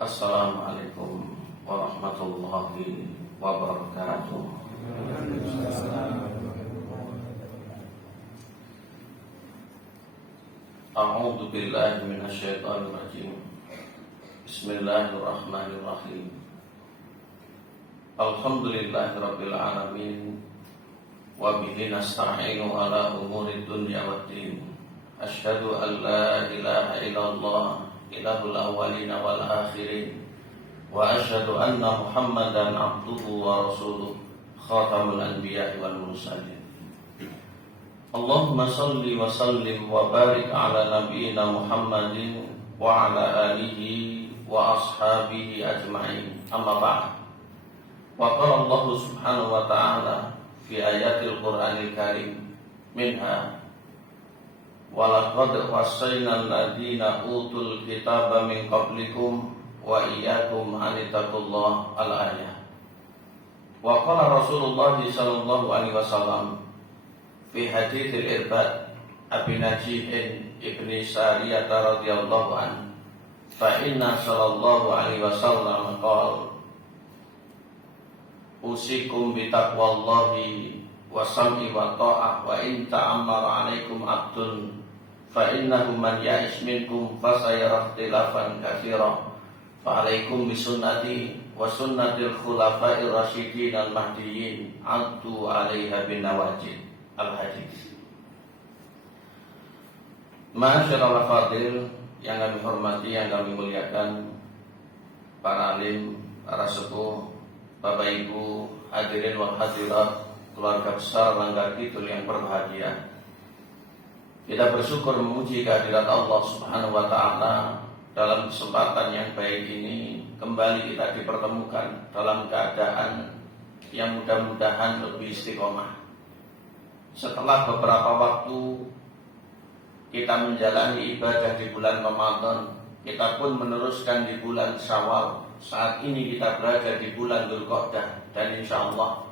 Assalamualaikum warahmatullahi wabarakatuh. A'udzu billahi minasyaitonir rajim. Bismillahirrahmanirrahim. Alhamdulillahirabbil alamin wa bihi nasta'inu ala umurid dunya waddin. Asyhadu an la ilaha illallah ilahul awwalina wal akhirin wa asyhadu anna Muhammadan abduhu wa rasuluh khatamul anbiya'i wal mursalin. Allahumma salli wa sallim wa barik ala nabiyyina Muhammadin wa ala alihi wa ashabihi ajma'in. Amma ba'd. Wa qala Allah subhanahu wa ta'ala fi ayatil Qur'anil Karim minha walaqad wasaynal ladzina utul kitaba min qablikum wa iyyakum an taqullaha al-ayah. Wa qala Rasulullah sallallahu alaihi wasallam fi haditsil Irbad Abi Najih ibni Sariyah radhiyallahu an fa inna sallallahu alaihi wasallam qala usikum bi taqwallahi wa sam'i wa ta'ah wa in ta'ammara 'alaikum 'abdun fa innahu man ya'ish minkum fa sayara ikhtilafan katsiran fa 'alaikum bi sunnati wa sunnatil khulafa'ir rasyidin al mahdiyyin 'addu 'alaiha bin nawajid. Al-Hadis. Ma'asyiral fadil yang kami hormati, yang kami muliakan, para alim, para sepuh, Bapak Ibu, hadirin wal hadirat, keluarga besar Langgar Kidul yang berbahagia. Kita bersyukur memuji kehadirat Allah Subhanahu wa taala dalam kesempatan yang baik ini kembali kita dipertemukan dalam keadaan yang mudah-mudahan lebih istiqomah. Setelah beberapa waktu kita menjalani ibadah di bulan Ramadan, kita pun meneruskan di bulan Syawal. Saat ini kita berada di bulan Dzulqa'dah dan insyaallah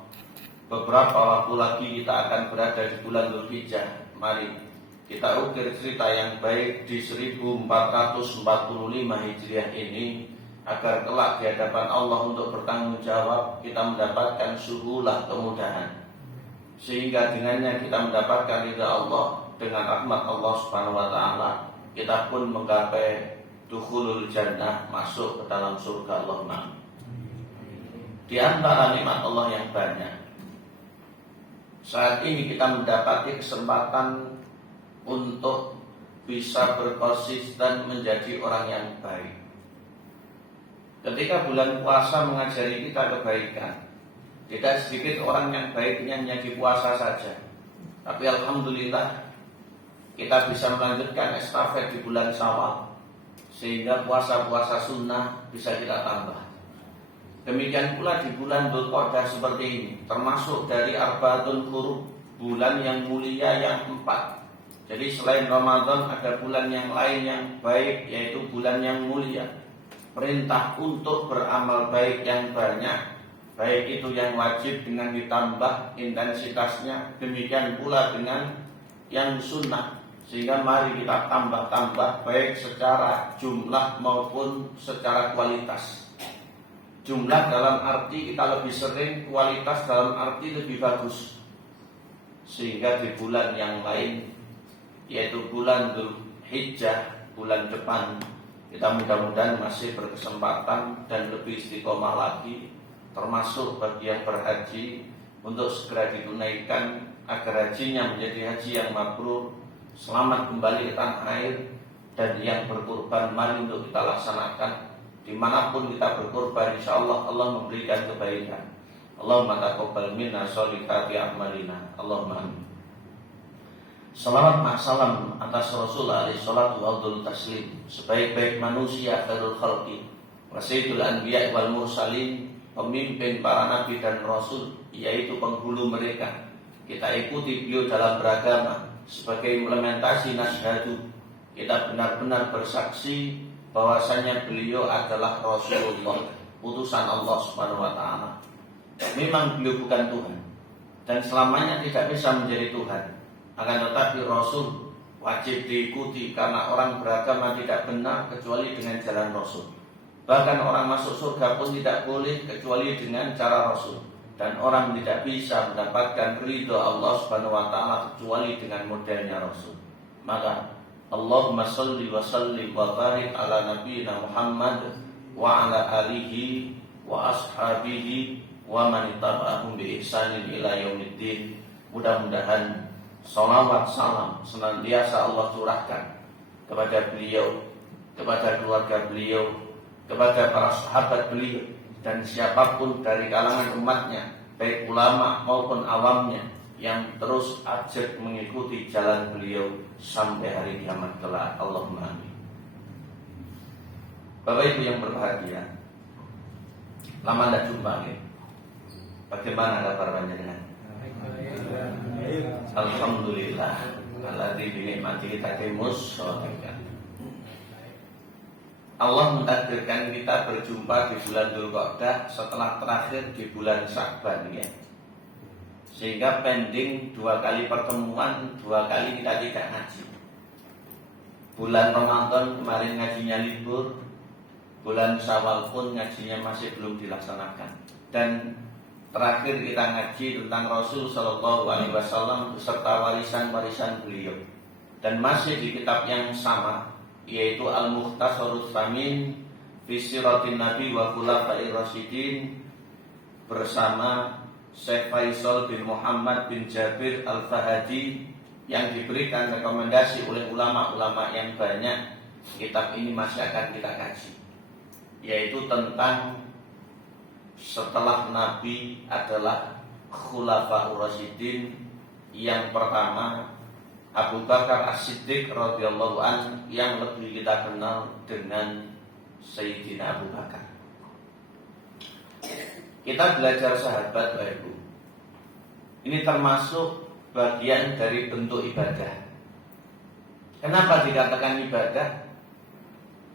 beberapa waktu lagi kita akan berada di bulan Dzulhijjah. Mari kita ukir cerita yang baik di 1445 Hijriah ini agar kelak di hadapan Allah untuk bertanggung jawab kita mendapatkan suhulah kemudahan, sehingga dengannya kita mendapatkan ridha Allah dengan rahmat Allah Subhanahu wa taala. Kita pun menggapai dukhulul jannah, masuk ke dalam surga Allah. Di antara nikmat Allah yang banyak, saat ini kita mendapati kesempatan untuk bisa berkonsisten menjadi orang yang baik. Ketika bulan puasa mengajari kita kebaikan, tidak sedikit orang yang baiknya hanya di puasa saja. Tapi alhamdulillah kita bisa melanjutkan estafet di bulan Syawal, sehingga puasa-puasa sunnah bisa kita tambah. Demikian pula di bulan Dzulqa'dah seperti ini, termasuk dari Arba'atul Hurum, bulan yang mulia yang 4. Jadi selain Ramadan ada bulan yang lain yang baik, yaitu bulan yang mulia. Perintah untuk beramal baik yang banyak, baik itu yang wajib dengan ditambah intensitasnya, demikian pula dengan yang sunnah. Sehingga mari kita tambah-tambah baik secara jumlah maupun secara kualitas. Jumlah dalam arti kita lebih sering, kualitas dalam arti lebih bagus. Sehingga di bulan yang lain, yaitu bulan Dzulhijjah, bulan depan, kita mudah-mudahan masih berkesempatan dan lebih istiqomah lagi, termasuk bagi yang berhaji untuk segera ditunaikan agar hajinya menjadi haji yang mabrur, selamat kembali ke tanah air. Dan yang berkurban, mari untuk kita laksanakan dimanapun kita berkurban, insyaallah Allah memberikan kebaikan. Allahumma taqabbal minna sholihati a'malina. Allahumma amin. Salawat ma'salam atas Rasul alaihi salatu wa taslim, sebaik-baik manusia, khairul khalqi wa sayyidul anbiya wal mursalin, pemimpin para nabi dan rasul, yaitu penghulu mereka. Kita ikuti beliau dalam beragama sebagai implementasi nasyhadu. Kita benar-benar bersaksi bahwasanya beliau adalah Rasulullah, utusan Allah Subhanahu wa taala. Memang beliau bukan Tuhan dan selamanya tidak bisa menjadi Tuhan. Akan tetapi Rasul wajib diikuti karena orang beragama tidak benar kecuali dengan jalan Rasul. Bahkan orang masuk surga pun tidak boleh kecuali dengan cara Rasul. Dan orang tidak bisa mendapatkan ridho Allah Subhanahu wa taala kecuali dengan modelnya Rasul. Maka Allahumma shalli wa sallim wa barik ala nabiyyina Muhammad wa ala alihi wa ashabihi wa man ittaba'ahum bi ihsanin ila yaumiddin. Mudah-mudahan salawat salam senantiasa Allah curahkan kepada beliau, kepada keluarga beliau, kepada para sahabat beliau, dan siapapun dari kalangan umatnya, baik ulama maupun awamnya, yang terus ajak mengikuti jalan beliau sampai hari kiamat kelak. Allahumma amin. Bapak Ibu yang berbahagia, lama tidak jumpa ya. Bagaimana kabar panjenengan? Alhamdulillah. Alladzi bi ni'matihi tatimmus shalihat. Allah mentakdirkan kita berjumpa di bulan Dzulqa'dah setelah terakhir di bulan Sya'ban ya. Sehingga pending 2 kali pertemuan, 2 kali kita tidak ngaji. Bulan Ramadan kemarin ngajinya libur, bulan Syawal pun ngajinya masih belum dilaksanakan. Dan terakhir kita ngaji tentang Rasul Shallallahu Alaihi Wasallam beserta warisan-warisan beliau. Dan masih di kitab yang sama, yaitu Al-Mukhtasarut Tsamin fi Siratin Nabi wa Khulafa'ir Rasyidin bersama Syekh Faisal bin Muhammad bin Jabir Al-Fahadi yang diberikan rekomendasi oleh ulama-ulama yang banyak. Kitab ini masih akan kita kaji, yaitu tentang setelah Nabi adalah Khulafa'ur Rasyidin. Yang pertama Abu Bakar As-Siddiq radhiyallahu an, yang lebih kita kenal dengan Sayyidina Abu Bakar. Kita belajar sahabat Bapak Ibu. Ini termasuk bagian dari bentuk ibadah. Kenapa dikatakan ibadah?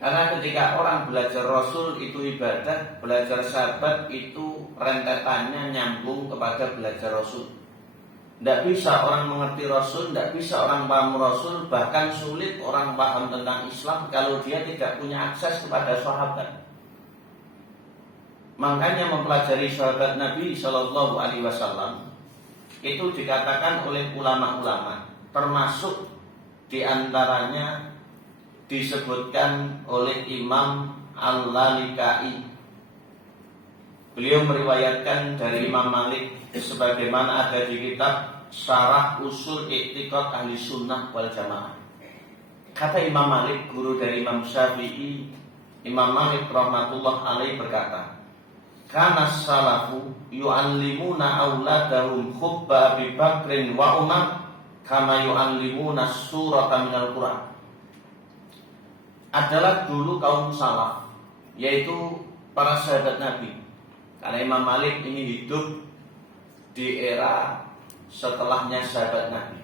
Karena ketika orang belajar Rasul itu ibadah, belajar sahabat itu rentetannya nyambung kepada belajar Rasul. Tidak bisa orang mengerti Rasul, tidak bisa orang paham Rasul, bahkan sulit orang paham tentang Islam kalau dia tidak punya akses kepada sahabat. Makanya mempelajari sahabat Nabi Shallallahu Alaihi Wasallam itu dikatakan oleh ulama-ulama, termasuk diantaranya disebutkan oleh Imam Al-Lalikai. Beliau meriwayatkan dari Imam Malik sebagaimana ada di kitab Syarah Usul I'tiqad Ahli Sunnah wal Jamaah. Kata Imam Malik, guru dari Imam Syafi'i, Imam Malik rahmatullah alaih berkata, kana salafu yu'allimuna auladahum hubba Abi Bakrin wa Umar kama yu'allimuna surata minal Qur'an. Adalah dulu kaum salaf, yaitu para sahabat Nabi. Karena Imam Malik ini hidup di era setelahnya sahabat Nabi.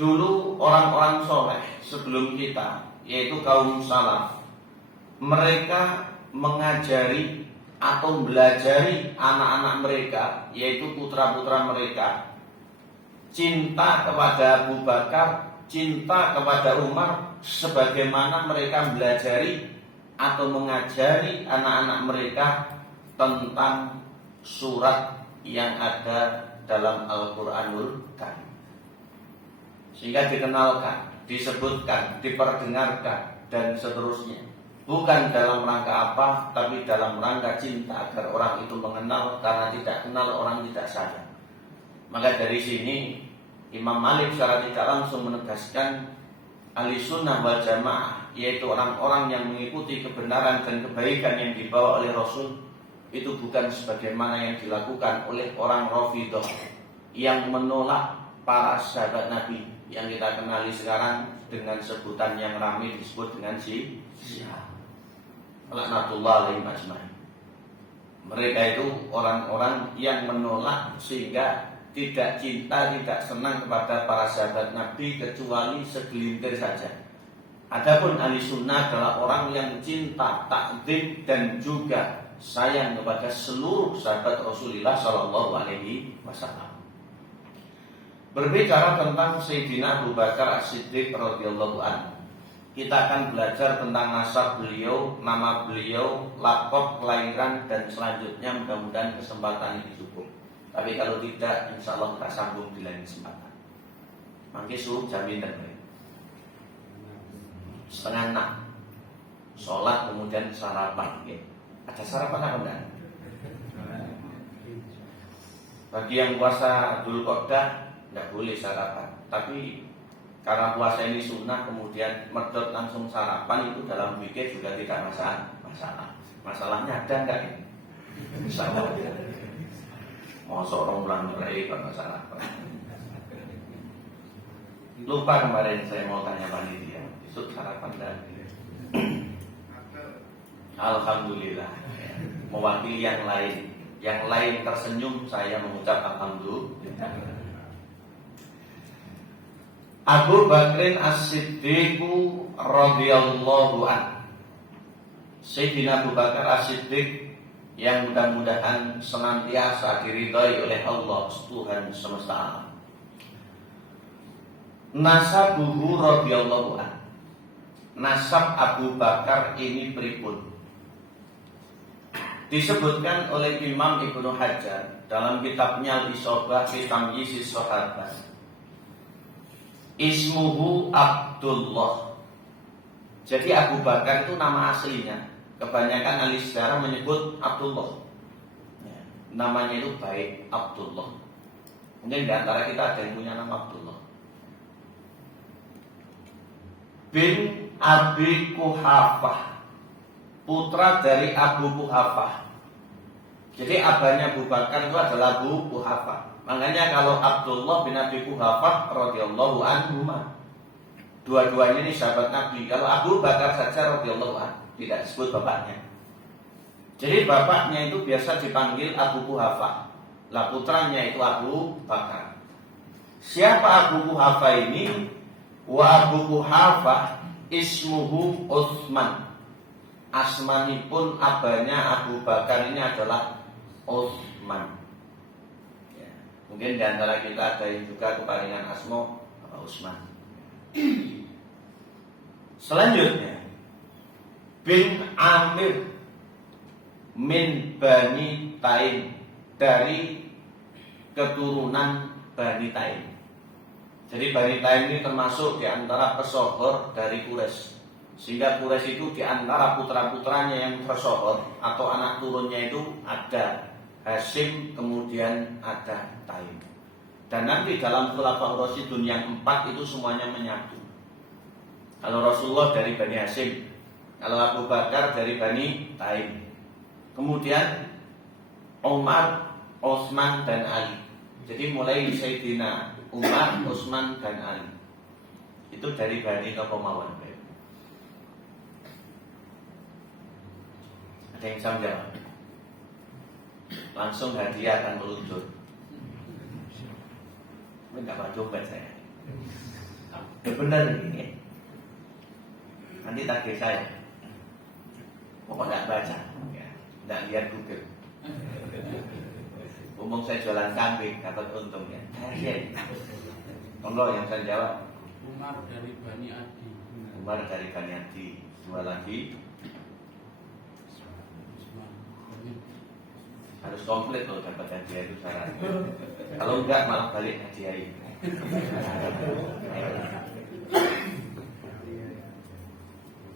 Dulu orang-orang soleh sebelum kita, yaitu kaum salaf, mereka mengajari atau belajari anak-anak mereka, yaitu putra-putra mereka, cinta kepada Abu Bakar, cinta kepada Umar, sebagaimana mereka belajari atau mengajari anak-anak mereka tentang surat yang ada dalam Al-Quranul Karim. Sehingga dikenalkan, disebutkan, diperdengarkan, dan seterusnya. Bukan dalam rangka apa, tapi dalam rangka cinta agar orang itu mengenal, karena tidak kenal orang tidak sayang. Maka dari sini Imam Malik secara tidak langsung menegaskan ahli sunnah wal jamaah, yaitu orang-orang yang mengikuti kebenaran dan kebaikan yang dibawa oleh Rasul, itu bukan sebagaimana yang dilakukan oleh orang Rafidhah yang menolak para sahabat Nabi yang kita kenali sekarang dengan sebutan yang ramai disebut dengan Syiah. Laknatullah alaihim ajmain. Mereka itu orang-orang yang menolak sehingga tidak cinta, tidak senang kepada para sahabat Nabi kecuali segelintir saja. Adapun ahli sunnah adalah orang yang cinta, takzim dan juga sayang kepada seluruh sahabat Rasulullah Shallallahu Alaihi Wasallam. Berbicara tentang Sayyidina Abu Bakar As-Siddiq radhiyallahu anhu, kita akan belajar tentang nasab beliau, nama beliau, lakop, kelahiran, dan selanjutnya mudah-mudahan kesempatan ini cukup. Tapi kalau tidak, insya Allah kita sambung di lain kesempatan. Mangke suruh jaminan 5:30 sholat kemudian sarapan. Ada sarapan apa enggak? Bagi yang puasa Dzul Qa'dah enggak boleh sarapan. Tapi karena puasa ini sunnah kemudian medot langsung sarapan, itu dalam fikih juga tidak masalah. Masalahnya ada enggak ini? Insyaallah ada. Mau seorang bulan mulai kalau sarapan. Lupa kemarin saya mau tanya panitia, besok sarapan lagi. Alhamdulillah, mewakili yang lain tersenyum, saya mengucap alhamdulillah. Abu Bakrin As-Siddiq radhiyallahu an. Sayyidina Abu Bakar As-Siddiq yang mudah-mudahan senantiasa diridhai oleh Allah Tuhan semesta alam. Nasabuhu radhiyallahu an. Nasab Abu Bakar ini pripun? Disebutkan oleh Imam Ibnu Hajar dalam kitabnya Al-Isobah fi Tamyiz Sahabat. Ismuhu Abdullah. Jadi Abu Bakar itu nama aslinya. Kebanyakan ahli sejarah menyebut Abdullah. Namanya itu baik Abdullah. Mungkin di antara kita ada yang punya nama Abdullah. Bin Abi Kuhafah, putra dari Abu Kuhafah. Jadi abahnya Abu Bakar itu adalah Abu Kuhafah. Makanya kalau Abdullah bin Abi Kuhafah radhiyallahu anhu, dua-duanya ini sahabat Nabi. Kalau Abu Bakar saja radhiyallahu anhu, tidak disebut bapaknya. Jadi bapaknya itu biasa dipanggil Abu Kuhafah. Lah putranya itu Abu Bakar. Siapa Abu Kuhafah ini? Wa Abu Kuhafah ismuhu Utsman. Asmanipun abahnya Abu Bakar ini adalah Utsman. Ya, mungkin di antara kita ada yang juga keparingan asma Utsman. Selanjutnya bin Amir min Bani Taim, dari keturunan Bani Taim. Jadi Bani Taim ini termasuk di antara pesohor dari Quraisy. Sehingga Quraisy itu di antara putra-putranya yang tersohor atau anak turunnya itu ada Hasyim, kemudian ada Taim. Dan nanti dalam Khulafaur Rasyidun yang 4 itu semuanya menyatu. Kalau Rasulullah dari Bani Hasyim, kalau Abu Bakar dari Bani Taim, kemudian Umar, Utsman dan Ali. Jadi mulai Sayyidina Umar, Utsman dan Ali itu dari Bani Tokomawan. Ada yang bisa menjawab? Langsung hadiah akan meluncur. Ini gak mau coba saya. Benar ini. Nanti tagih saya. Pokoknya gak baca, gak lihat Google. Umum saya jualan kambing, dapat untung ya. Monggo yang saya jawab. Umar dari Bani Adi. Umar dari Bani Adi. Dua lagi. Harus komplit loh dapat hadiah itu syaratnya. Kalau enggak malah balik hadiah ini.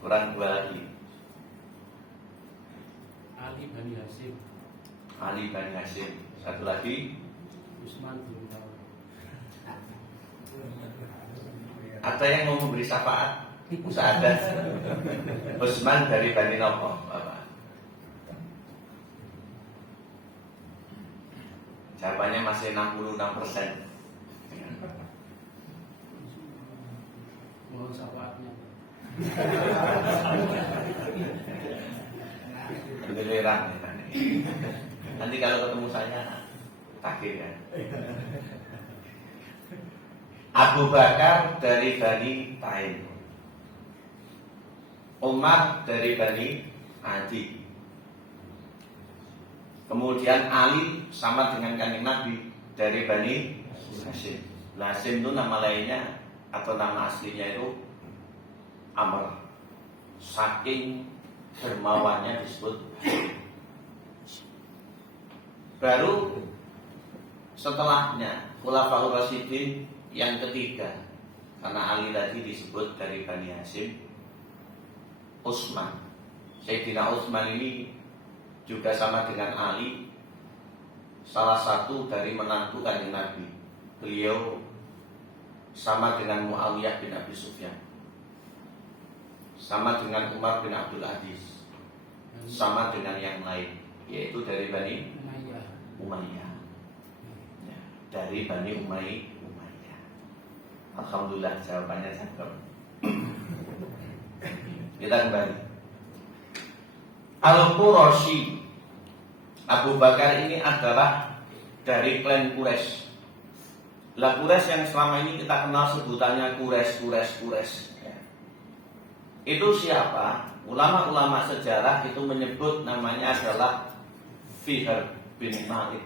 Kurang dua lagi. Ali Bani Hasyim. Ali Bani Hasyim. Satu lagi. Utsman bin Affan. Ada yang mau memberi syafaat? Musa'adah. Utsman dari Bani Nopo, Bapak. Jawabannya masih 66%. Mohon syafaatnya. Beneran. Nanti kalau ketemu saya takdir kan. Abu Bakar dari Bani Taim, Umar dari Bani Adi, kemudian Ali sama dengan Kanjeng Nabi dari Bani Hasyim. Hasyim itu nama lainnya atau nama aslinya itu Amr. Saking dermawannya disebut. Baru setelahnya Khulafaur Rasyidin yang ketiga, karena Ali tadi disebut dari Bani Hashim, Utsman. Sayyidina Utsman ini juga sama dengan Ali, salah satu dari menantu Kanjeng Nabi. Beliau sama dengan Muawiyah bin Abi Sufyan, sama dengan Umar bin Abdul Aziz, sama dengan yang lain, yaitu dari Bani Umayyah. Ya, dari Bani Umayyah. Alhamdulillah jawabannya cakep. Kita kembali. Al-Qurashi, Abu Bakar ini adalah dari klan Quraisy. Lah Quraisy yang selama ini kita kenal sebutannya Quraisy. Ya. Itu siapa? Ulama-ulama sejarah itu menyebut namanya adalah Fihr bin Malik.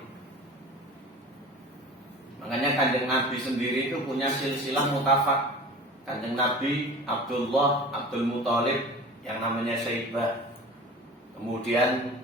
Makanya Kanjeng Nabi sendiri itu punya silsilah mutafak. Kanjeng Nabi Abdullah, Abdul Muthalib yang namanya Syaibah, kemudian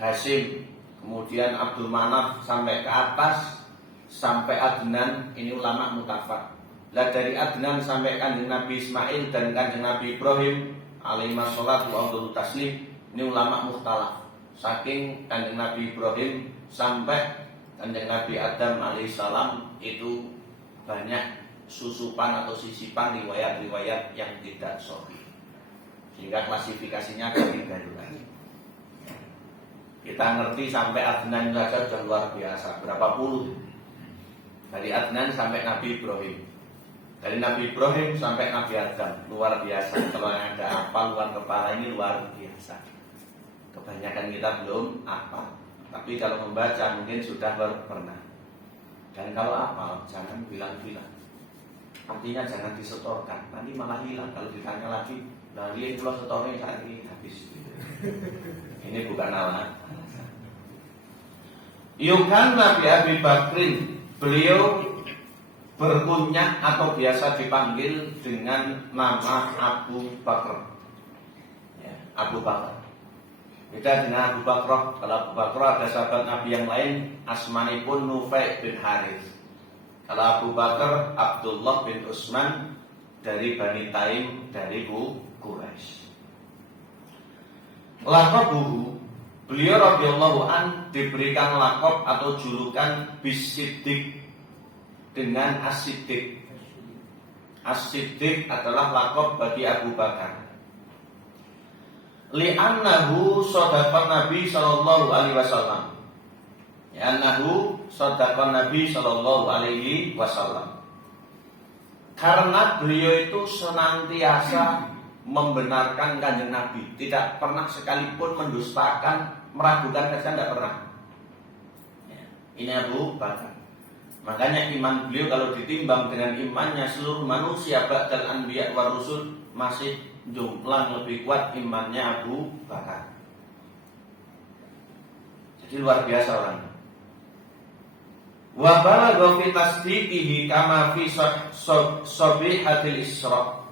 Hashim, kemudian Abdul Manaf sampai ke atas sampai Adnan, ini ulama mutafak. Lah dari Adnan sampai Kanjeng Nabi Ismail dan Kanjeng Nabi Ibrahim alaihi wassalatu wa taslim, ini ulama mukhtalaf. Saking Kanjeng Nabi Ibrahim sampai Kanjeng Nabi Adam alaihissalam itu banyak susupan atau sisipan riwayat-riwayat yang tidak sahih, sehingga klasifikasinya ketiga lagi. Kita ngerti sampai Adnan saja sudah luar biasa, berapa puluh. Dari Adnan sampai Nabi Ibrahim, dari Nabi Ibrahim sampai Nabi Adam, luar biasa. Kalau ada apa luar kepala ini luar biasa. Kebanyakan kita belum apa, tapi kalau membaca mungkin sudah pernah. Dan kalau hafal jangan bilang-bilang, artinya jangan disetorkan, nanti malah hilang. Kalau ditanya lagi, nah ini kalau setornya saat ini habis. Ini bukan alasan. Yukan Nabi Abi Bakrin, beliau berkunyah atau biasa dipanggil dengan nama Abu Bakar. Ya, Abu Bakar. Beda dengan Abu Bakar. Kalau Abu Bakar ada sahabat Nabi yang lain, asmanipun Nufai bin Harith. Kalau Abu Bakar Abdullah bin Utsman dari Bani Taim dari Quraisy. Laqabuhu, beliau radhiyallahu an diberikan lakop atau julukan Bisiddiq dengan As-Siddiq. As-Siddiq adalah lakop bagi Abu Bakar. Li'annahu shadaqan Nabi sallallahu alaihi wasallam. Li'annahu shadaqan Nabi sallallahu alaihi wasallam. Karena beliau itu senantiasa membenarkan Kanjeng Nabi, tidak pernah sekalipun mendustakan, meragukan saja tidak pernah. Ya, ini Abu Bakar. Makanya iman beliau kalau ditimbang dengan imannya seluruh manusia ba'dal anbiya wa rusul, masih jumlah lebih kuat imannya Abu Bakar. Jadi luar biasa orangnya. Wa balagha fi tasdiqihi kama fi sabihatil Isra.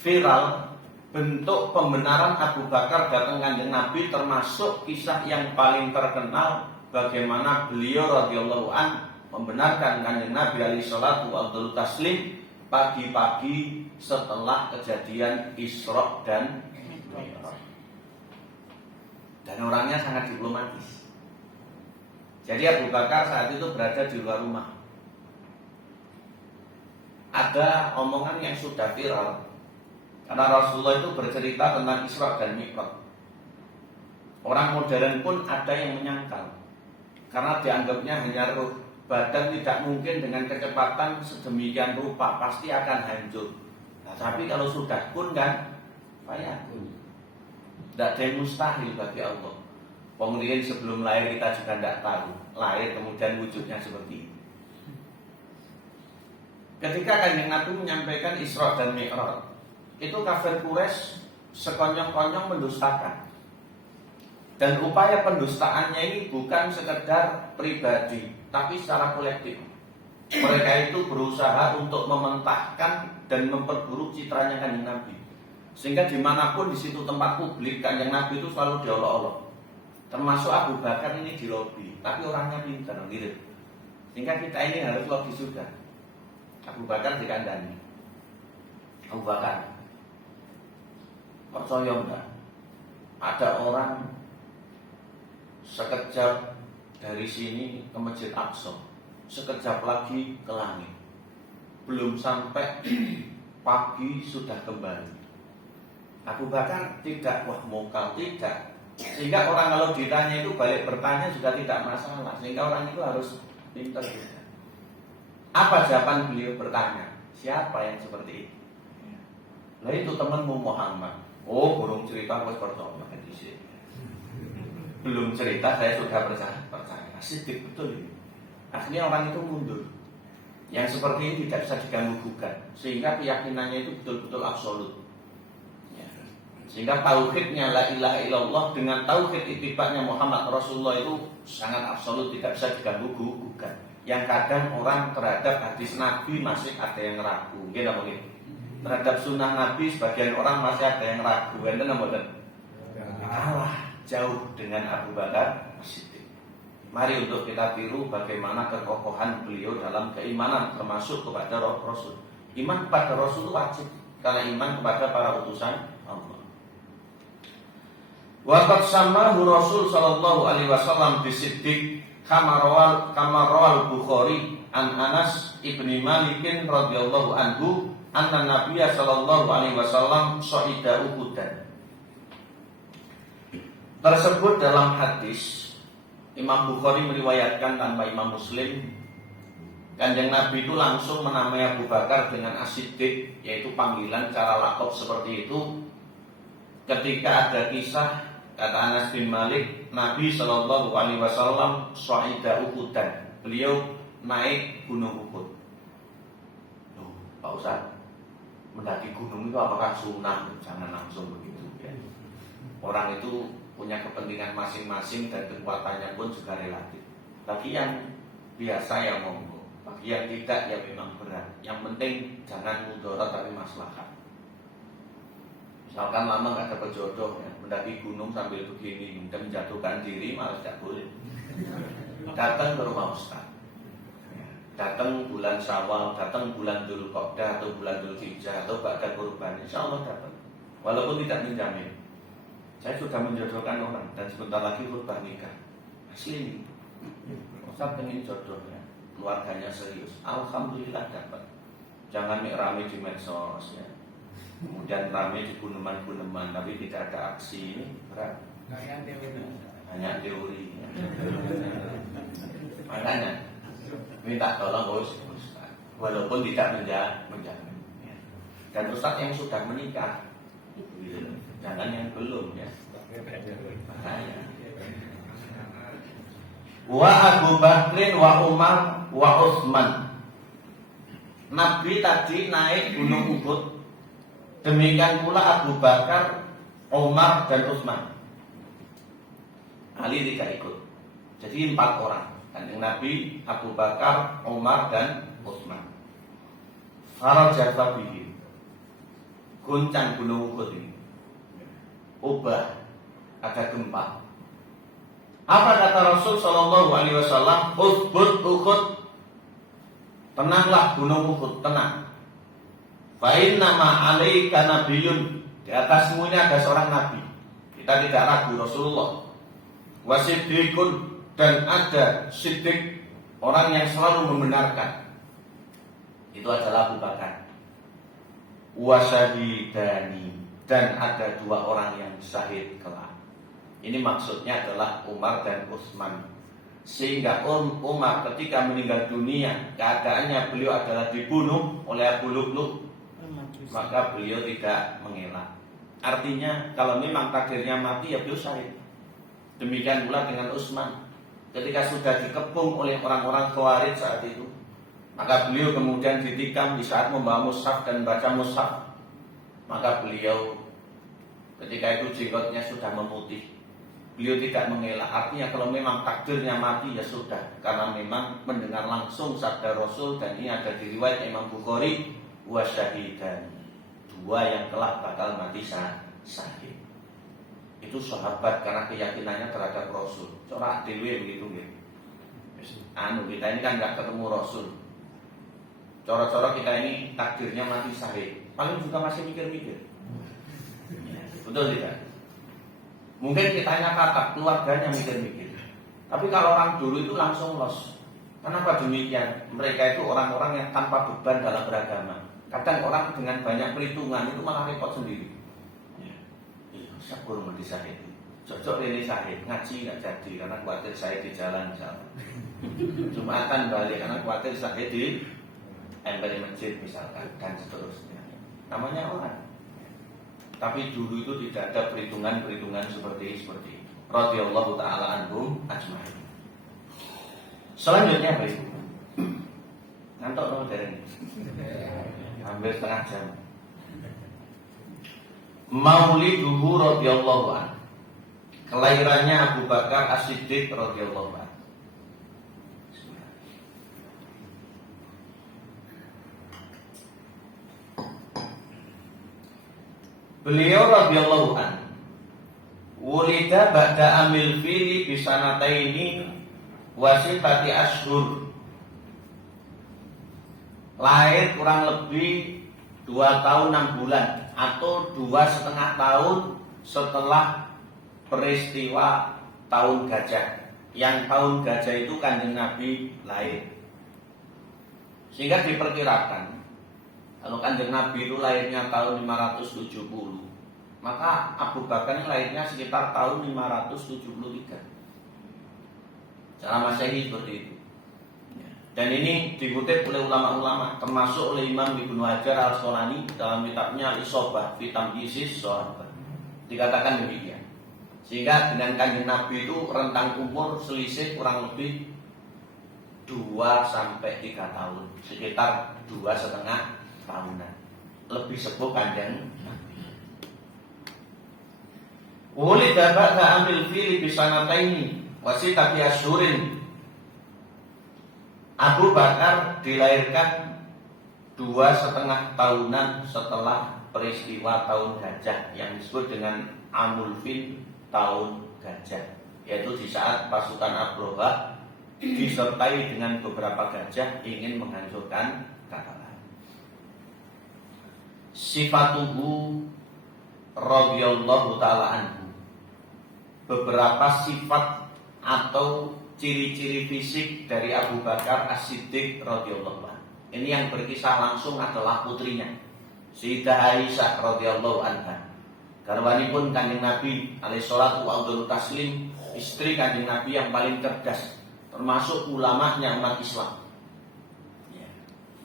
Viral bentuk pembenaran Abu Bakar datang Kanjeng Nabi, termasuk kisah yang paling terkenal bagaimana beliau radhiyallahu an membenarkan Kanjeng Nabi alaihi salatu wa taslim pagi-pagi setelah kejadian Isra dan Mi'raj. Dan orangnya sangat diplomatis. Jadi Abu Bakar saat itu berada di luar rumah. Ada omongan yang sudah viral, karena Rasulullah itu bercerita tentang Isra dan Mi'raj. Orang modern pun ada yang menyangkal, karena dianggapnya hanya ruh. Badan tidak mungkin dengan kecepatan sedemikian rupa, pasti akan hancur. Nah, tapi kalau sudah kun kan, fayakun. Tidak ada yang mustahil bagi Allah. Pengulian sebelum lahir kita juga tidak tahu, lahir kemudian wujudnya seperti ini. Ketika Kanjeng Nabi menyampaikan Isra dan Mi'raj, itu kafir Quraisy sekonyong-konyong mendustakan. Dan upaya pendustaannya ini bukan sekedar pribadi, tapi secara kolektif. Mereka itu berusaha untuk mementahkan dan memperburuk citranya Kanjeng Nabi. Sehingga dimanapun di situ tempat publik, Kanjeng Nabi itu selalu diolok-olok. Termasuk Abu Bakar ini di lobi, tapi orangnya pintar gitu. Sehingga kita ini harus logis juga. Abu Bakar dikandani. Abu Bakar, percaya enggak? Ada orang sekejap dari sini ke Masjid Aqsa, sekejap lagi ke langit. Belum sampai pagi sudah kembali. Abu Bakar tidak, wah mokal tidak. Sehingga orang kalau ditanya itu balik bertanya juga tidak masalah. Sehingga orang itu harus pintar juga. Apa jawaban beliau bertanya? Siapa yang seperti itu? Nah itu temanmu Muhammad. Oh, belum cerita wes percaya. Belum cerita saya sudah percaya. Siddiq betul ini. Akhirnya orang itu mundur. Yang seperti ini tidak bisa diganggu gugat. Sehingga keyakinannya itu betul-betul absolut. Ya. Sehingga tauhidnya la ilaha illallah dengan tauhid itibaknya Muhammad Rasulullah itu sangat absolut, tidak bisa diganggu gugat. Yang kadang orang terhadap hadis Nabi masih ada yang ragu. Gitu mungkin. Terhadap sunnah Nabi sebagian orang masih ada yang ragu. Enten mboten? Kalah jauh dengan Abu Bakar Siddiq. Mari untuk kita tiru bagaimana kekokohan beliau dalam keimanan termasuk kepada Rasul. Iman kepada Rasul itu wajib karena iman kepada para utusan Allah. Waqad samahu Rasul sallallahu alaihi wasallam bisiddiq kama rawal Bukhari an Anas ibni Malik radhiyallahu anhu anna Nabiyya sallallahu alaihi wasallam shahida Uhudan. Tersebut dalam hadis Imam Bukhari meriwayatkan tanpa Imam Muslim. Kanjeng Nabi itu langsung menamai Abu Bakar dengan As-Siddiq, yaitu panggilan cara lakop seperti itu. Ketika ada kisah kata Anas bin Malik, Nabi Shallallahu Alaihi Wasallam shahida Uhudan, beliau naik gunung Uhud. Loh, Pak Ustaz, mendaki gunung itu apakah sunnah? Jangan langsung begitu ya. Orang itu punya kepentingan masing-masing dan kekuatannya pun juga relatif. Bagi yang biasa ya monggo, bagi yang tidak ya memang berat. Yang penting jangan mudarat tapi maslahat. Misalkan lama nggak dapat jodoh ya, mendaki gunung sambil begini, dan menjatuhkan diri malah tidak boleh. Datang ke rumah Ustaz, datang bulan Syawal, datang bulan Dzulqa'dah atau bulan Dzulhijjah atau ba'da kurban, insya Allah dapat. Walaupun tidak menjamin. Saya sudah menjodohkan orang dan sebentar lagi khutbah nikah. Asli Ustaz pengen jodohnya, keluarganya serius. Alhamdulillah dapat. Jangan rame di medsos ya. Kemudian rame di guneman-guneman tapi tidak ada aksi, ini berat. Hanya teori. Ya. Makanya minta tolong Ustaz, walaupun tidak menjamin. Ya. Dan Ustaz yang sudah menikah, jangan yang belum ya. Wa Abu Bakrin wa Umar wa Utsman. Nabi tadi naik gunung Uhud. Demikian pula Abu Bakar, Umar dan Utsman. Ali tidak ikut. Jadi 4 orang. Kanjeng Nabi, Abu Bakar, Umar dan Utsman. Faraja bihi. Guncang gunung Uhud ini. Ubah, ada gempa. Apa kata Rasul Shallallahu Alaihi Wasallam? Uthbut Uhud, tenanglah gunung Uhud, tenang. Fa'in nama alaika nabiyun, di atasmu ini ada seorang nabi. Kita tidak ragu Rasulullah. Wasiddiqun, dan ada siddiq, orang yang selalu membenarkan. Itu adalah Abu Bakar. Wasyahidani, dan ada 2 orang yang syahid kelak. Ini maksudnya adalah Umar dan Utsman. Sehingga Umar ketika meninggal dunia, keadaannya beliau adalah dibunuh oleh Abu Lu'lu', maka beliau tidak mengelak. Artinya kalau memang takdirnya mati ya beliau syahid. Demikian pula dengan Utsman. Ketika sudah dikepung oleh orang-orang Khawarij saat itu, maka beliau kemudian ditikam di saat membawa mushaf dan baca mushaf. Maka beliau ketika itu jenggotnya sudah memutih. beliau tidak mengelak. Artinya kalau memang takdirnya mati ya sudah, karena memang mendengar langsung sabda Rasul, dan ini ada di riwayat Imam Bukhari, wa syahidan, 2 yang telah bakal mati syahid. Itu sahabat karena keyakinannya terhadap Rasul. Corak dewe begitu gitu. Kita ini kan nggak ketemu Rasul. Coro-coro kita ini takdirnya mati syahid, paling juga masih mikir-mikir. Betul tidak? Mungkin kitanya kata, keluarganya mikir-mikir. Tapi kalau orang dulu itu langsung los. Kenapa demikian? Mereka itu orang-orang yang tanpa beban dalam beragama. Kadang orang dengan banyak perhitungan itu malah repot sendiri. Syukur mati syahid. Cocok ini syahid, ngaji nggak jadi karena khawatir syahid di jalan misalnya. Jumatan balik karena khawatir syahid di ember masjid misalkan, dan seterusnya. Namanya orang. Tapi dulu itu tidak ada perhitungan-perhitungan seperti itu. Radhiyallahu ta'ala anhum ajma'in. Selanjutnya apa itu? Ngantuk dong dari ini. Hampir setengah jam. Mauliduhu radhiyallahu anhu. Kelahirannya Abu Bakar As-Siddiq radhiyallahu anhu. Beliau radhiyallahu anhu wulida ba'da amil fili bisanataini wasifati ashur. Lahir kurang lebih 2 tahun 6 bulan atau 2,5 tahun setelah peristiwa tahun gajah. Yang tahun gajah itu Kanjeng Nabi lahir. Sehingga diperkirakan kalau Kanjeng Nabi itu lahirnya tahun 570, maka Abu Bakar ini lahirnya sekitar tahun 573. Secara Masehi seperti itu. Dan ini dikutip oleh ulama-ulama, termasuk oleh Imam Ibnu Hajar Al-Asqalani dalam kitabnya Al-Isobah fi Tamyiziz Shahabat. Dikatakan demikian. Sehingga dengan Kanjeng Nabi itu rentang umur selisih kurang lebih 2-3 tahun, sekitar 2,5 tahunan, lebih sepuh Kanjeng Nabi. Wulida ba'da amil fili bisanataini wasitati asyurin. Abu Bakar dilahirkan 2,5 tahunan setelah peristiwa tahun gajah yang disebut dengan Amul Fil, tahun gajah, yaitu di saat pasukan Abrahah disertai dengan beberapa gajah ingin menghancurkan Ka'bah. Sifatuhu radhiyallahu ta'ala anhu. Beberapa sifat atau ciri-ciri fisik dari Abu Bakar As-Siddiq radhiyallahu anhu. Ini yang berkisah langsung adalah putrinya, Sayyidah Aisyah radhiyallahu anha. Garwanipun Kanjeng Nabi alaihi salatu wa taslim, istri Kanjeng Nabi yang paling cerdas, termasuk ulamanya umat Islam.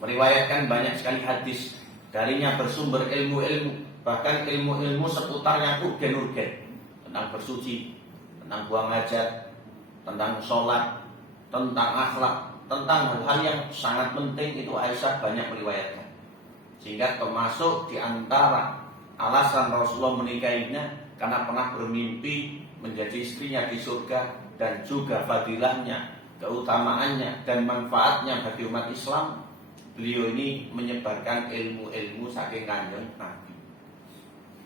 Meriwayatkan banyak sekali hadis. Darinya bersumber ilmu-ilmu, bahkan ilmu-ilmu seputarnya urgen-urgen, tentang bersuci, tentang buang hajat, tentang sholat, tentang akhlak, tentang hal-hal yang sangat penting. Itu Aisyah banyak meriwayatkan. Sehingga termasuk di antara alasan Rasulullah menikahinya karena pernah bermimpi menjadi istrinya di surga, dan juga fadilahnya, keutamaannya dan manfaatnya bagi umat Islam. Beliau ini menyebarkan ilmu-ilmu saking Kanjeng Nabi.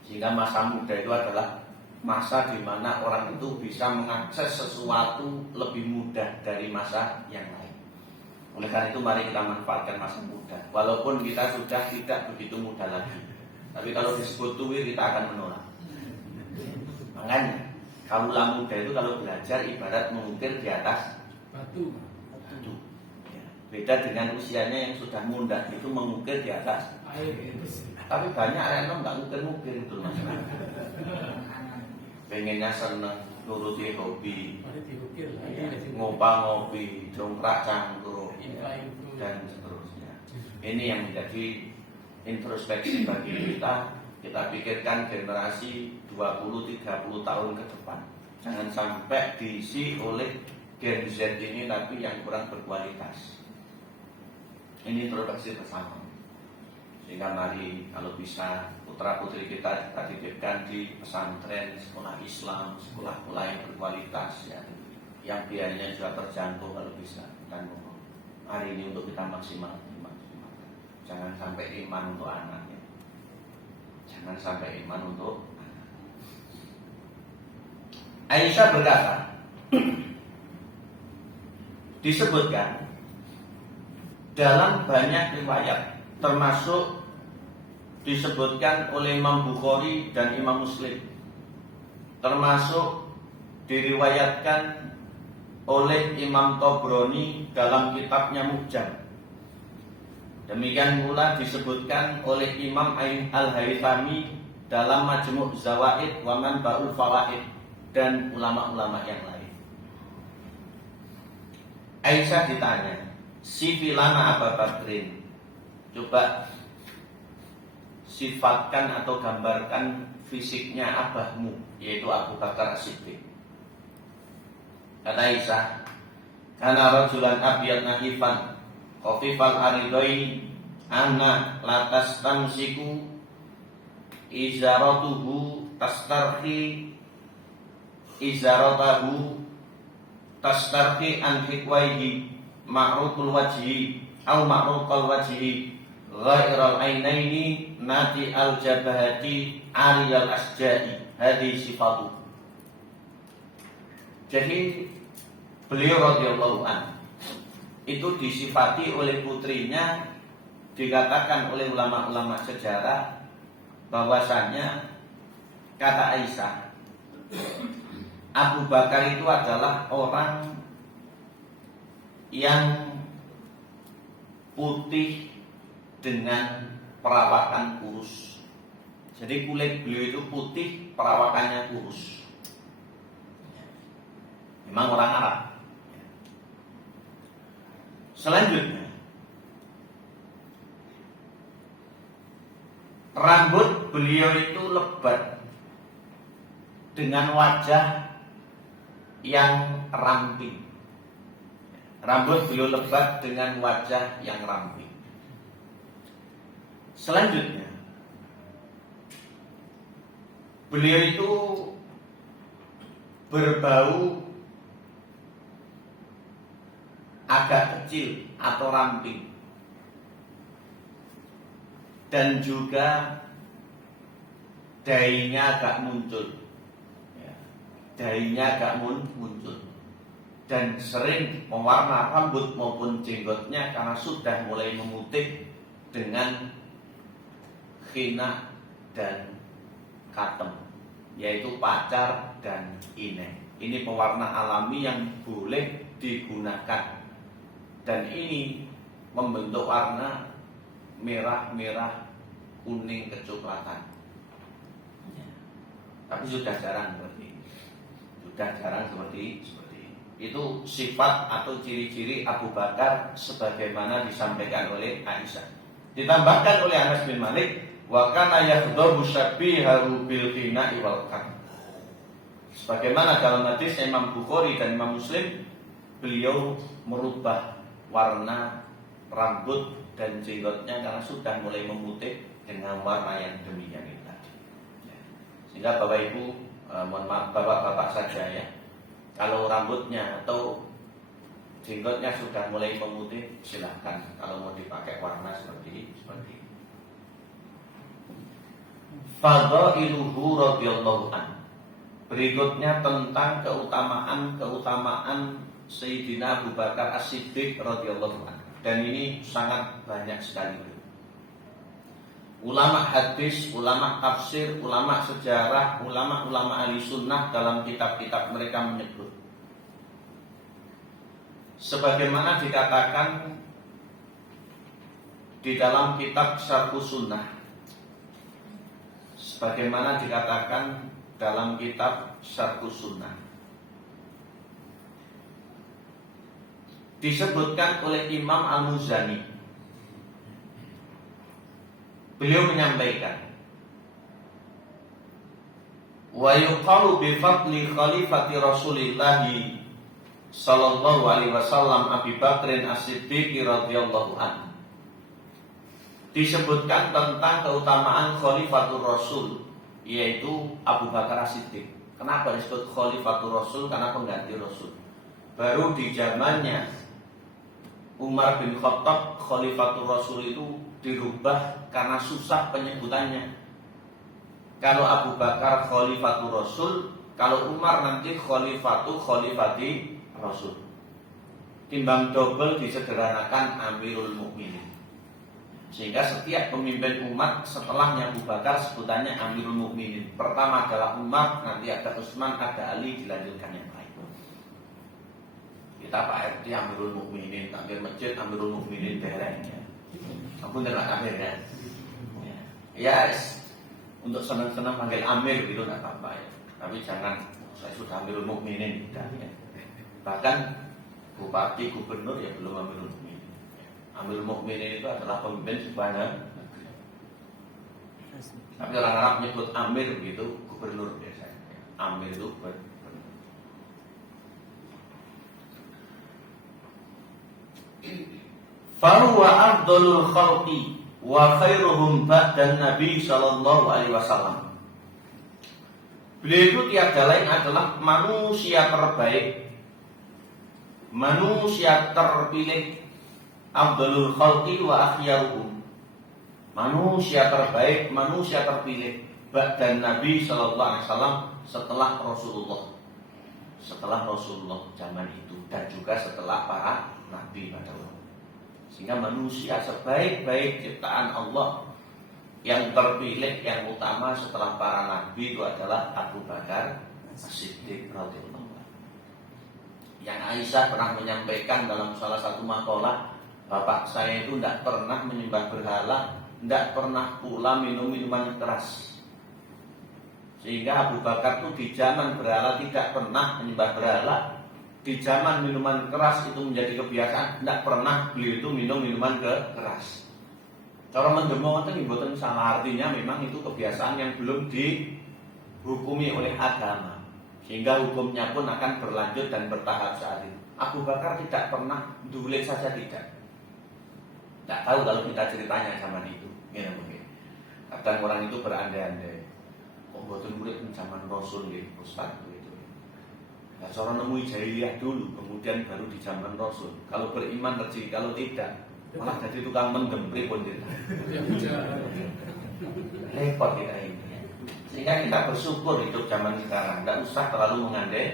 Sehingga masa muda itu adalah masa di mana orang itu bisa mengakses sesuatu lebih mudah dari masa yang lain. Oleh karena itu mari kita manfaatkan masa muda. Walaupun kita sudah tidak begitu muda lagi, tapi kalau disebut tuwir kita akan menolak. Makanya kaula muda itu kalau belajar ibarat mengukir di atas batu. Beda dengan usianya yang sudah muda, itu mengukir di atas air. Tapi banyak yang nggak ngukir-ngukir itu masalah. Pengennya seneng nuruti hobi, ngopi, dongkrak cangkruk, dan seterusnya. Ini yang menjadi introspeksi bagi kita. Kita pikirkan generasi 20-30 tahun ke depan. Jangan sampai diisi oleh Gen Z ini tapi yang kurang berkualitas. Ini introspeksi bersama. Sehingga mari kalau bisa putra-putri kita titipkan di pesantren, sekolah Islam, sekolah-sekolah yang berkualitas ya, yang biayanya juga terjangkau kalau bisa. Dan hari ini untuk kita maksimal. Jangan sampai iman untuk anaknya. Jangan sampai iman untuk anak. Aisyah berkata, disebutkan dalam banyak riwayat, termasuk disebutkan oleh Imam Bukhari dan Imam Muslim, termasuk diriwayatkan oleh Imam Tabrani dalam kitabnya Mu'jam. Demikian pula disebutkan oleh Imam Al-Haythami dalam Majmu' Zawaid wa Manba'ul Fawaid dan ulama-ulama yang lain. Aisyah ditanya, "Sifilana Abu Bakrin." Coba sifatkan atau gambarkan fisiknya abahmu, yaitu Abu Bakar As-Siddiq. Kata Aisyah, "Kana rajulan abyad nahifan khafifal aridaini anna latas tamsiku izaratuhu tastarhi izaratahu tastarhi an hikwaihi ma'ruful wajhi au ma'rufal wajhi ghairal ainaini nati al jabahati ariyal asjai." Hadis sifatu. Jadi beliau radhiyallahu anhu itu disifati oleh putrinya, dikatakan oleh ulama-ulama sejarah bahwasanya, kata Aisyah, Abu Bakar itu adalah orang yang putih dengan perawakan kurus. Jadi kulit beliau itu putih, perawakannya kurus. Memang orang Arab. Selanjutnya, rambut beliau itu lebat dengan wajah yang ramping. Rambut beliau lebat dengan wajah yang ramping. Selanjutnya, beliau itu berbau agak kecil atau ramping, dan juga dainya agak muncul, dainya agak muncul, dan sering mewarna rambut maupun jenggotnya karena sudah mulai memutih dengan khina dan katem, yaitu pacar dan ineh. Ini pewarna alami yang boleh digunakan, dan ini membentuk warna merah-merah, kuning, kecoklatan. Tapi sudah jarang seperti ini. Itu sifat atau ciri-ciri Abu Bakar sebagaimana disampaikan oleh Aisyah. Ditambahkan oleh Anas bin Malik, wa kana yaghdabu syabihahu bil qina'i wal qam. Sebagaimana dalam hadis Imam Bukhari dan Imam Muslim, beliau merubah warna rambut dan jenggotnya karena sudah mulai memutih dengan warna yang demikian itu tadi. Sehingga Bapak Ibu, mohon maaf Bapak-bapak saja ya, kalau rambutnya atau jenggotnya sudah mulai memutih, silahkan kalau mau dipakai warna seperti ini. Fadhailuhu radhiyallahu anhu. Berikutnya tentang keutamaan Sayyidina Abu Bakar As-Siddiq radhiyallahu anhu. Dan ini sangat banyak sekali. Ulama hadis, ulama tafsir, ulama sejarah, ulama ahli sunnah dalam kitab-kitab mereka menyebut, sebagaimana dikatakan di dalam kitab Syarhus Sunnah, sebagaimana dikatakan dalam kitab Syarhus Sunnah, disebutkan oleh Imam Al-Muzani. Beliau menyampaikan, wa yuqalu bi fadli khalifati Rasulillah sallallahu alaihi wasallam Abi Bakrin As-Siddiq radhiyallahu anhu. disebutkan tentang keutamaan Khalifatur Rasul, yaitu Abu Bakar As-Siddiq. Kenapa disebut Khalifatur Rasul? Karena pengganti Rasul. Baru di zamannya Umar bin Khattab, Khalifatur Rasul itu dirubah karena susah penyebutannya. Kalau Abu Bakar Khalifatur Rasul, kalau Umar nanti Khalifati Rasul. Timbang double disederhanakan Amirul Mukminin. Sehingga setiap pemimpin umat setelahnya Abu Bakar sebutannya Amirul Mukminin. Pertama adalah Umar, nanti ada Utsman, ada Ali, dilanjutkan yang lain. Kita Pak RT Amirul Mukminin, takmir masjid Amirul Mukminin daerahnya. Ampun tidak takmir ya. Ya, untuk senang-senang panggil Amir gitu tidak apa-apa ya. Tapi jangan saya sudah Amirul Mukminin tidak ya. Bahkan bupati, gubernur ya belum Amirul Mukminin. Amirul Mukminin itu adalah pemimpin sebuah negeri. Tapi orang Arab menyebut Amir begitu, gubernur biasanya. Amir itu gubernur. Fahuwa afdalul khalqi wa khairuhum ba'dan Nabi sallallahu alaihi wasallam. Beliau itu tiada lain adalah manusia terbaik, manusia terpilih, afdalul khalqi wa akhyaruhum. Manusia terbaik, manusia terpilih ba'dan Nabi sallallahu alaihi wasallam, setelah Rasulullah. Setelah Rasulullah zaman itu dan juga setelah para nabi pada waktu. Sehingga manusia sebaik-baik ciptaan Allah yang terpilih, yang utama setelah para nabi itu adalah Abu Bakar As-Siddiq radhiyallahu anhu. Yang Aisyah pernah menyampaikan dalam salah satu makalah, bapak saya itu tidak pernah menyembah berhala, tidak pernah pula minum minuman keras. Sehingga Abu Bakar itu di zaman berhala tidak pernah menyembah berhala, di zaman minuman keras itu menjadi kebiasaan, tidak pernah beliau itu minum minuman keras. Cara mendemo itu mboten salah, artinya memang itu kebiasaan yang belum dihukumi oleh agama, sehingga hukumnya pun akan berlanjut dan bertahap saat itu. Abu Bakar tidak pernah dulit saja tidak. Tidak tahu kalau kita ceritanya zaman itu, ya mungkin. Kadang orang itu berandai-andai, kok mboten murid zaman Rasul ya, Ustaz itu. Nah, seorang nemui jahiliyah dulu, kemudian baru di zaman Rasul. Kalau beriman rezeki, kalau tidak malah jadi tukang mendem pripun kita. Repot kita ini. Sehingga kita bersyukur hidup zaman sekarang, tidak usah terlalu mengandai.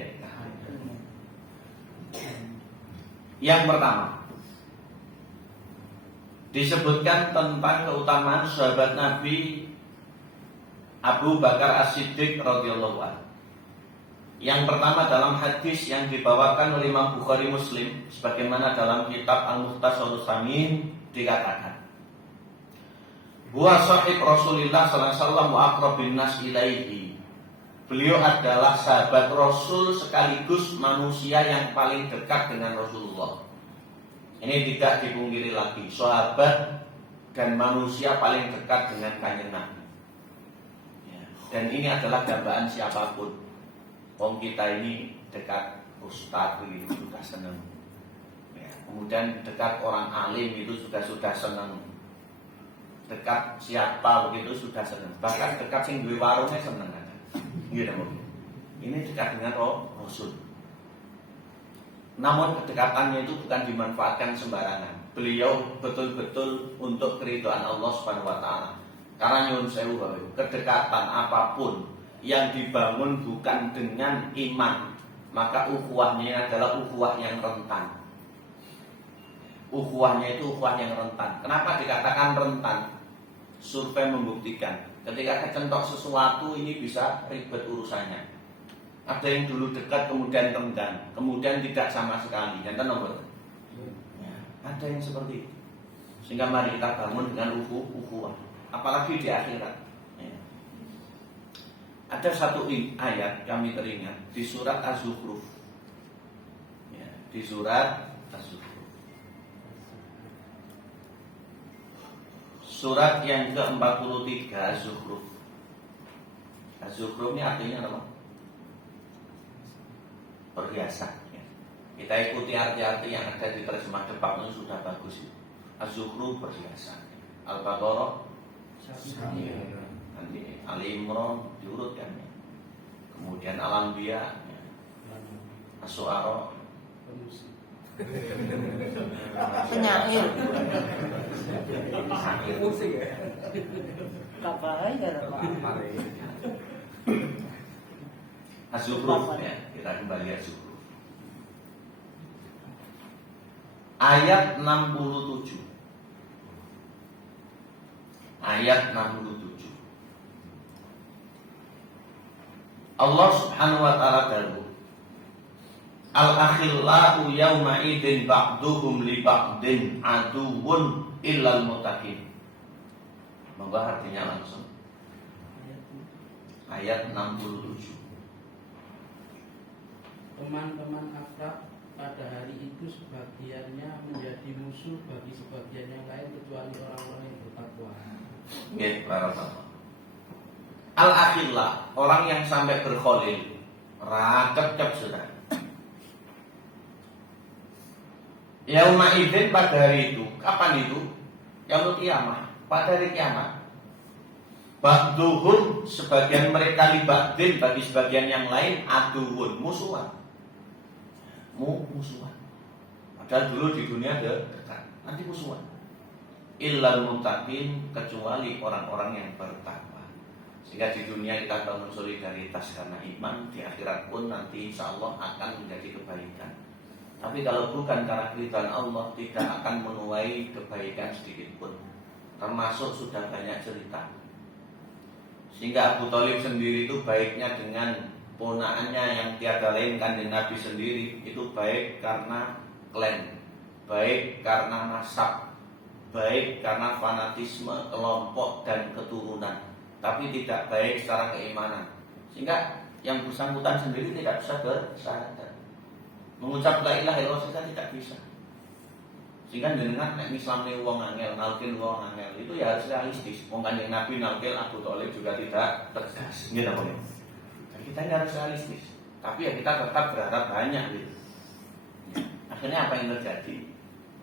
Yang pertama, disebutkan tentang keutamaan sahabat Nabi Abu Bakar As-Siddiq radhiyallahu anhu. Yang pertama dalam hadis yang dibawakan oleh Imam Bukhari Muslim, sebagaimana dalam kitab Al-Mukhtasarus Samin dikatakan, huwa sahib Rasulillah sallallahu alaihi wasallam wa aqrabun nas ilaihi. Beliau adalah sahabat Rasul sekaligus manusia yang paling dekat dengan Rasulullah. Ini tidak dipungkiri lagi, sahabat dan manusia paling dekat dengan Kanjeng Nabi. Dan ini adalah dambaan siapapun. Wong kita ini dekat ustaz itu sudah senang. Ya, kemudian dekat orang alim itu sudah senang. Dekat siapa begitu sudah senang. Bahkan dekat sing duwe warungnya senang kan. Gitu mungkin. Ini dekat dengan Rasul. Namun kedekatannya itu bukan dimanfaatkan sembarangan. Beliau betul-betul untuk keridhaan Allah Subhanahu wa taala. Karena nyuwun sewu, kedekatan apapun yang dibangun bukan dengan iman, maka ukhuwahnya adalah ukhuwah yang rentan. Ukhuwahnya itu ukhuwah yang rentan. Kenapa dikatakan rentan? Survei membuktikan ketika kecentok sesuatu ini bisa ribet urusannya. Ada yang dulu dekat kemudian renggang, kemudian tidak sama sekali. Jangan nomor. Ya, ada yang seperti itu. Sehingga mari kita bangun dengan ukhuwah, apalagi di akhirat. Ada satu ayat kami teringat di surat Az-Zukhruf. Ya, di surat Az-Zukhruf. Surat yang ke-43 Az-Zukhruf. Az-Zukhruf ini artinya apa? Perhiasan. Ya. Kita ikuti arti-arti yang ada di terjemah Jepang itu sudah bagus. Az-Zukhruf perhiasan. Al-Baqarah, Satu. nanti Ali Imran diurutkan ya. Kemudian Al-Anbiya, ya. Asy-Syu'ara, Pemusik. Penyair. Musik ya. Kapan ya Pak? Az-Zukhruf ya, kita kembali Az-Zukhruf. Ayat 67. Ayat 67. Allah Subhanahu wa taala berfirman, Al-akhillau yawma idin ba'duhum li ba'din aduwwun illal muttaqin. Monggo artinya langsung. Ayat 67. Teman-teman akrab pada hari itu sebagiannya menjadi musuh bagi sebagian yang lain kecuali orang-orang yang bertakwa. Nggih, barakallah. Al-akhillah, orang yang sampai berkholil, cep sudah. Yauma idzin pada hari itu, kapan itu? Yaumul kiamah, pada hari kiamat. Ba'duhum, sebagian mereka libadin bagi sebagian yang lain aduhun, musuhan. Musuhan. Padahal dulu di dunia ada dekat, nanti musuhan. Illal muttaqin, kecuali orang-orang yang bertakwa. Sehingga di dunia kita bangun solidaritas karena iman, di akhirat pun nanti insya Allah akan menjadi kebaikan. Tapi kalau bukan karena keridhaan Allah, tidak akan menuai kebaikan sedikit pun. Termasuk sudah banyak cerita. Sehingga Abu Thalib sendiri itu baiknya dengan ponakannya yang tiada lain Kanjeng Nabi sendiri, itu baik karena klan, baik karena nasab, baik karena fanatisme, kelompok dan keturunan, tapi tidak baik secara keimanan. Sehingga yang bersangkutan sendiri tidak bisa bersyahadat, mengucap la ilaha illallah saja tidak bisa. Sehingga jenengan nek Islam ne wong angel, nalkin wong angel, itu ya harus realistis. Wong Kanjeng Nabi nalkin Abu Thalib juga tidak tegas. Nggih napa nggih? Dan kita ini harus realistis. Tapi ya kita tetap berharap banyak gitu. Akhirnya apa yang terjadi?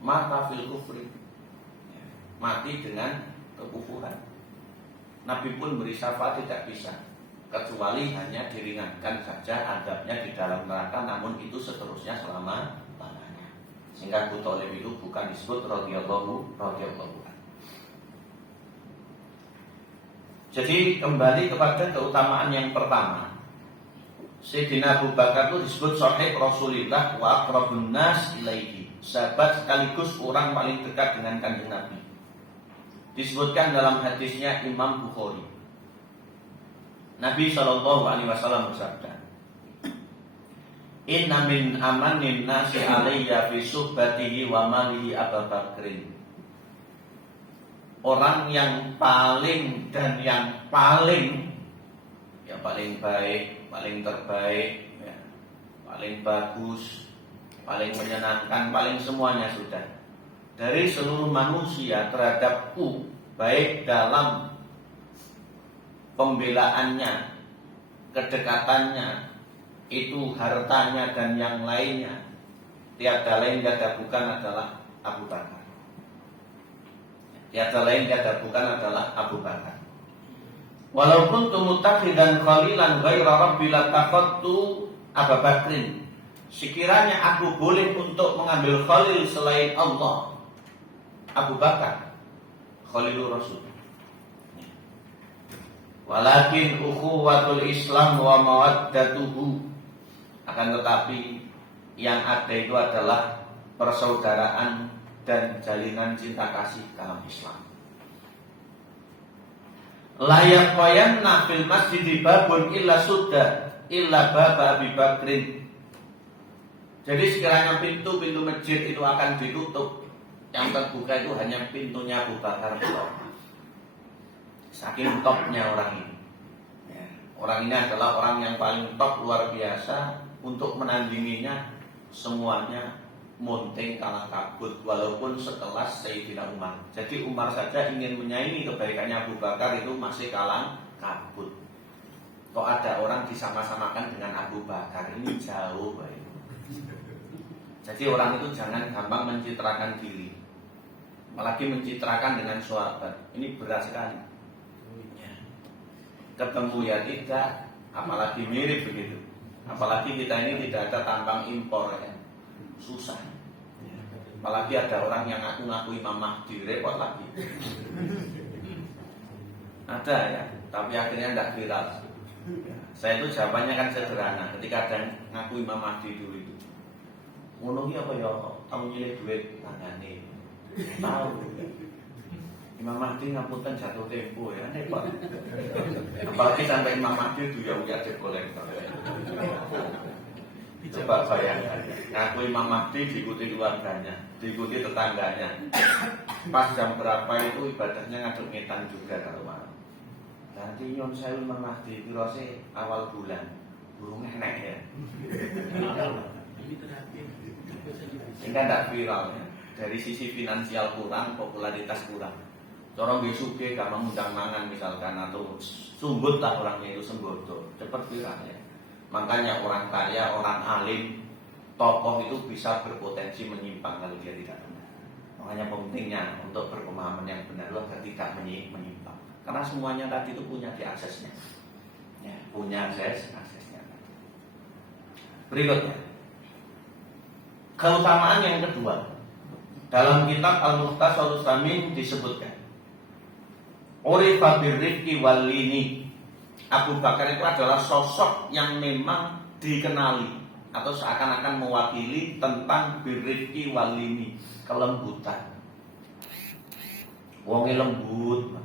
Mata fil kufri. Mati dengan kekufuran. Nabi pun beri syafaat tidak bisa, kecuali hanya diringankan saja adabnya di dalam neraka, namun itu seterusnya selama lamanya. Sehingga Abu Thalib itu bukan disebut radhiyallahu anhu. Jadi kembali kepada keutamaan yang pertama, Sayyidina Abu Bakar itu disebut sahib Rasulillah wa aqrabun nas ilaihi, sahabat sekaligus orang paling dekat dengan Kanjeng Nabi. Disebutkan dalam hadisnya Imam Bukhari, Nabi SAW bersabda, Inna min amanin nasi alayya fi suhbatihi wa malihi Abu Bakrin. Orang yang paling dan yang paling, ya paling baik, paling terbaik, ya, paling bagus, paling menyenangkan, paling semuanya sudah dari seluruh manusia terhadapku, baik dalam pembelaannya, kedekatannya, itu hartanya dan yang lainnya, tiada lain tiada bukan adalah Abu Bakar. Tiada lain tiada bukan adalah Abu Bakar. Walaupun tumutahidan khalilan ghaira rabbi latafattu Abu Bakrin. Sekiranya aku boleh untuk mengambil khalil selain Allah, Abu Bakar Khalilur Rasul. Walakin ukhuwatul Islam wa mawaddatuhu, akan tetapi yang ada itu adalah persaudaraan dan jalinan cinta kasih dalam Islam. La yaqayanna fil masjid babun illa sudda illa baba Abi Bakrin. Jadi sekiranya pintu-pintu masjid itu akan ditutup, yang terbuka itu hanya pintunya Abu Bakar. Saking topnya orang ini. Ya, orang ini adalah orang yang paling top, luar biasa. Untuk menandinginya semuanya munting kalah kabut, walaupun sekelas Sayyidina Umar. Jadi Umar saja ingin menyaingi kebaikannya Abu Bakar itu masih kalah kabut. Kok ada orang disama-samakan dengan Abu Bakar, ini jauh baik. Jadi orang itu jangan gampang mencitrakan diri. apalagi mencitrakan dengan sahabat. Ini berat sekali. Ya. Ketemu ya tidak, apalagi mirip begitu. Apalagi kita ini tidak ada tambang impor ya. Susah. Apalagi ada orang yang ngaku-ngaku Imam Mahdi, repot lagi. Ada ya, tapi akhirnya tidak viral. Saya itu jawabannya kan sederhana. Ketika ada yang ngaku Imam Mahdi dulu itu, ngono iki apa ya? Kamu nyilih duit tangane. Tahu. Imam Mahdi ngapunten jatuh tempo ya, repot. Apalagi sampai Imam Mahdi itu ya udah kolektor. Coba bayangkan, ngaku Imam Mahdi diikuti keluarganya, diikuti tetangganya. Pas jam berapa itu ibadahnya ngaduk ngetan juga kalau malam. Nanti nyon saya Imam Mahdi pirose awal bulan, burung enek ya. Sehingga tidak viral ya. Dari sisi finansial kurang, popularitas kurang. Corong besuke gampang undang mangan misalkan, atau sumbut lah orangnya itu sembodo, cepat viral ya. Makanya orang kaya, orang alim, tokoh itu bisa berpotensi menyimpang kalau dia tidak benar. Makanya pentingnya untuk berpemahaman yang benar agar tidak menyimpang. Karena semuanya tadi itu punya aksesnya, ya, punya aksesnya. Berikutnya, keutamaan yang kedua dalam kitab Al-Mukhtasarus Samin disebutkan, Urifa birrifqi walini. Abu Bakar itu adalah sosok yang memang dikenali atau seakan-akan mewakili tentang birrifqi walini, kelembutan. Wongnya lembut,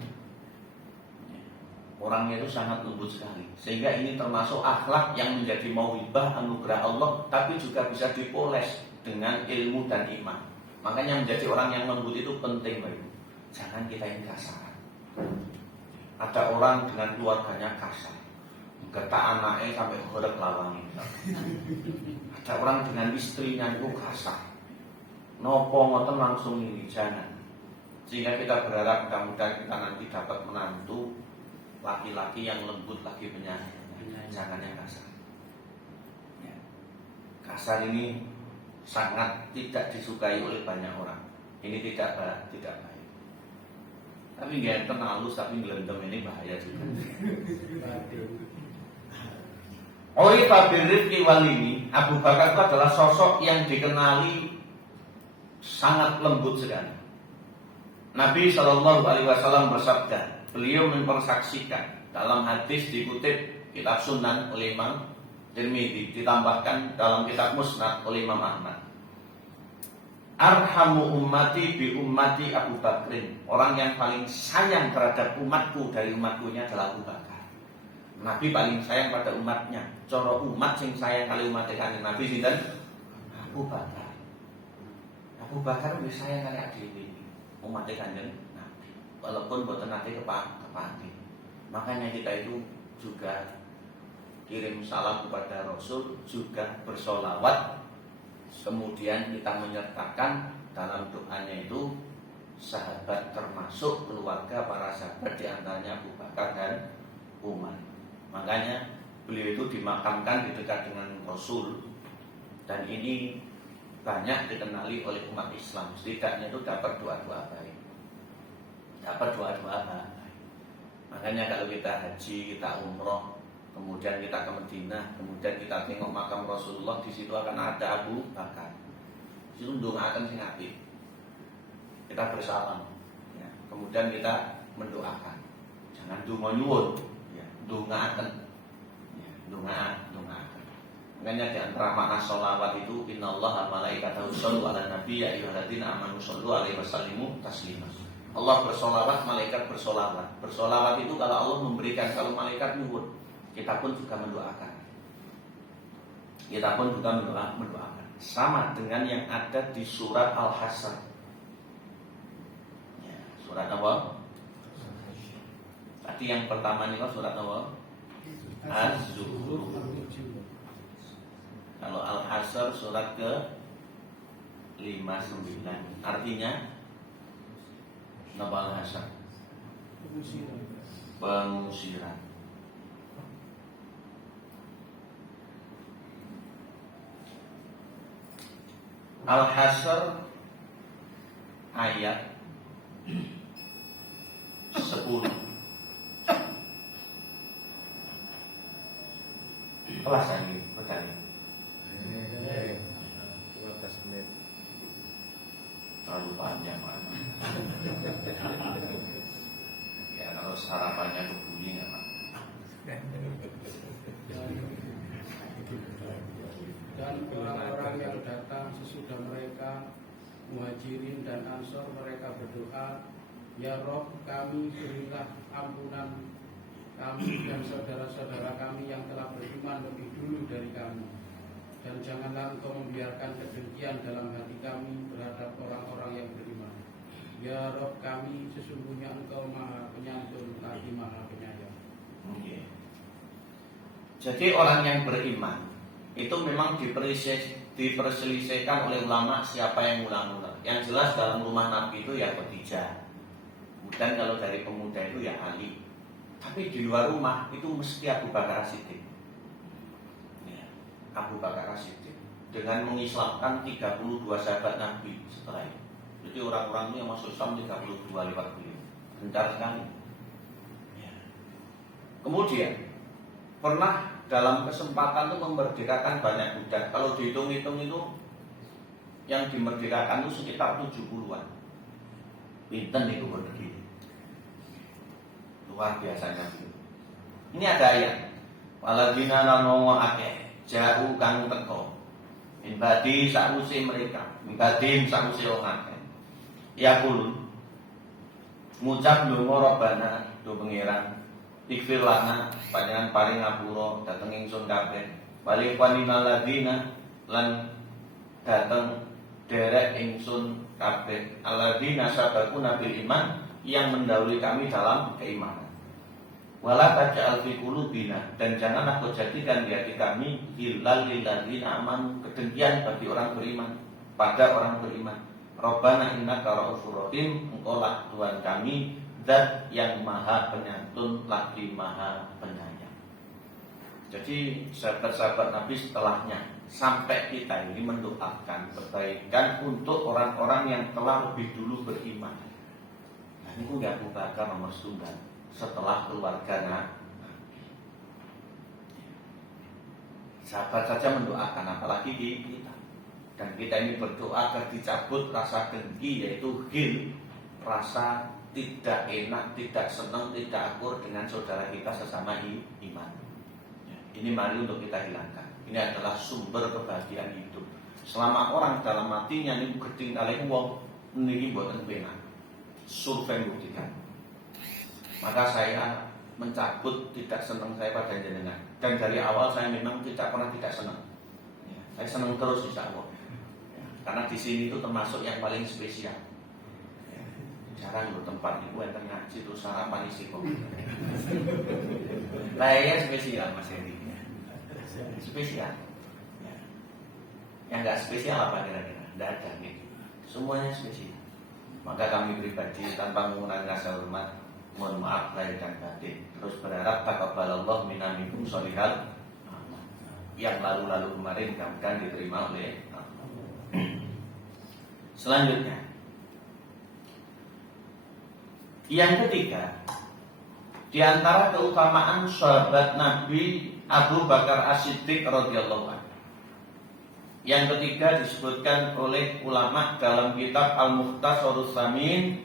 orangnya itu sangat lembut sekali. Sehingga ini termasuk akhlak yang menjadi mauhibah anugerah Allah, tapi juga bisa dipoles dengan ilmu dan iman. Makanya menjadi orang yang lembut itu penting, Bapak. Jangan kita ini kasar. Ada orang dengan keluarganya kasar, getak anaknya sampai horek lawangi. Ada orang dengan istrinya itu kasar, nopo ngoten langsung ini, jangan. Sehingga kita berharap mudah-mudahan kita nanti dapat menantu laki-laki yang lembut lagi penyayang, jangan yang kasar. Ya. Kasar ini sangat tidak disukai oleh banyak orang. Ini tidak baik. Tapi nggak halus, tapi gelendam ini bahaya juga. Urifa birrifqi walini. Abu Bakar itu adalah sosok yang dikenali sangat lembut sekali. Nabi SAW bersabda, beliau mempersaksikan dalam hadis dikutip kitab Sunan oleh Imam Tirmidzi, ditambahkan dalam kitab Musnad oleh Imam Ahmad. Arhamu ummati bi ummati Abu Bakrin. Orang yang paling sayang terhadap umatku dari umatku nya adalah Abu Bakar. Nabi paling sayang pada umatnya. Coro umat sing sayang kali umat kanjeng Nabi sinten? Abu Bakar. Abu Bakar lebih sayang kali adewe umat kanjeng Nabi. Walaupun boten nate kepati. Makanya kita itu juga kirim salam kepada Rasul, juga bersolawat. Kemudian kita menyertakan dalam doanya itu sahabat, termasuk keluarga para sahabat, diantaranya Abu Bakar dan Umar. Makanya beliau itu dimakamkan di dekat dengan Rasul, dan ini banyak dikenali oleh umat Islam. Setidaknya itu dapat doa-doa baik, Makanya kalau kita haji, kita umroh, kemudian kita ke Madinah, kemudian kita tengok makam Rasulullah, di situ akan ada Abu Bakar. Di situ ndongaken sing apik. Kita bersalam, ya. Kemudian kita mendoakan. Jangan donga nyuwun, ya, ndongaken. Ya, ndongaken. Makanya di antara makna sholawat itu, innallaha malaikatahu shollu ala nabi ya ayyuhalladzina amanu shollu alaihi wasallimu taslima. Allah bersolawat, malaikat bersolawat. Bersolawat itu kalau Allah memberikan, kalau malaikat nyuwun, kita pun juga mendoakan. Mendoakan. Sama dengan yang ada di surat Al-Hasyr. Ya, surat apa? Tadi yang pertama ini surat apa? Az-Zuhruf. Kalau Al-Hasyr surat ke 59. Artinya apa Al-Hasyr? Pengusiran. Al-Hasyr ayat 10 kelas ini bertanya. 15 menit. Terlalu panjang Pak. Ya kalau sarapannya kebuli nggak Pak. Dan orang-orang yang datang sesudah mereka Muhajirin dan Ansor, mereka berdoa, ya Rob, kami berilah ampunan kami dan saudara-saudara kami yang telah beriman lebih dulu dari kami, dan janganlah engkau membiarkan kedengkian dalam hati kami terhadap orang-orang yang beriman. Ya Rob kami, sesungguhnya engkau maha penyantun lagi maha penyayang. Okay. Jadi orang yang beriman itu memang diperselisihkan oleh ulama siapa yang mula-mula. Yang jelas dalam rumah Nabi itu ya Khadijah. Kemudian kalau dari pemuda itu ya Ali. Tapi di luar rumah itu mesti Abu Bakar As-Siddiq. Ya, Abu Bakar As-Siddiq dengan mengislamkan 32 sahabat Nabi setelah itu. Jadi orang-orang itu yang masuk Islam 32 lewat beliau. Bentar sekali. Ya. Kemudian pernah dalam kesempatan itu memerdekakan banyak budak. Kalau dihitung-hitung itu yang dimerdekakan itu sekitar 70-an. Pinten itu berdiri. Luar biasanya itu. Ini ada ayat. Waladina namo akeh jauh kang teko. Imbadi sakwise mereka, imbadi sakwise wong akeh. Ya kulun. Ngucap ndonga Rabbana do pangeran. Ikfir lana panjenengan paring ngapura dhateng ingsun kabeh. Bali panina ladina lan dhateng derek ingsun kabeh. Alladzina sabaquna bil iman, yang mendahului kami dalam keimanan. Wala taj'al fi qulubina, dan jangan aku jadikan di hati kami illal lil ladzina amanu, kedengkian bagi orang beriman, pada orang beriman. Rabbana innaka ra'ufur rahim, engkaulah Tuhan kami Zat yang maha penyantun lagi maha penyayang. Jadi sahabat-sahabat Nabi setelahnya sampai kita ini mendoakan kebaikan untuk orang-orang yang telah lebih dulu beriman. Nah ini udah Abu Bakar nomor 9 setelah keluarga Nabi. Sahabat saja mendoakan, apalagi kita. Dan kita ini berdoa agar dicabut rasa dengki, yaitu ghil, rasa tidak enak, tidak senang, tidak akur dengan saudara kita sesama iman. Ini mari untuk kita hilangkan. Ini adalah sumber kebahagiaan hidup. Selama orang dalam hatinya ini geding kalih wong niki mboten penak. Survei buktikan. Maka saya mencabut tidak senang saya pada jenengan. Dan dari awal saya memang tidak pernah tidak senang. Saya senang terus insyaallah. Karena di sini itu termasuk yang paling spesial. Jarang loh tempat itu yang ngaji terus sarapan isi kopi. Layaknya spesial Mas Heri. Spesial. Yang nggak spesial apa kira-kira? Tidak ada nih. Semuanya spesial. Maka kami pribadi tanpa mengurangi rasa hormat, mohon maaf lahir dan batin. Terus berharap taqabbalallahu minna minkum sholihal yang lalu-lalu kemarin mudah-mudahan diterima oleh Allah. Selanjutnya, yang ketiga, di antara keutamaan sahabat Nabi Abu Bakar As-Siddiq radhiyallahu anhu. Yang ketiga disebutkan oleh ulama dalam kitab Al-Mukhtasarus Samin,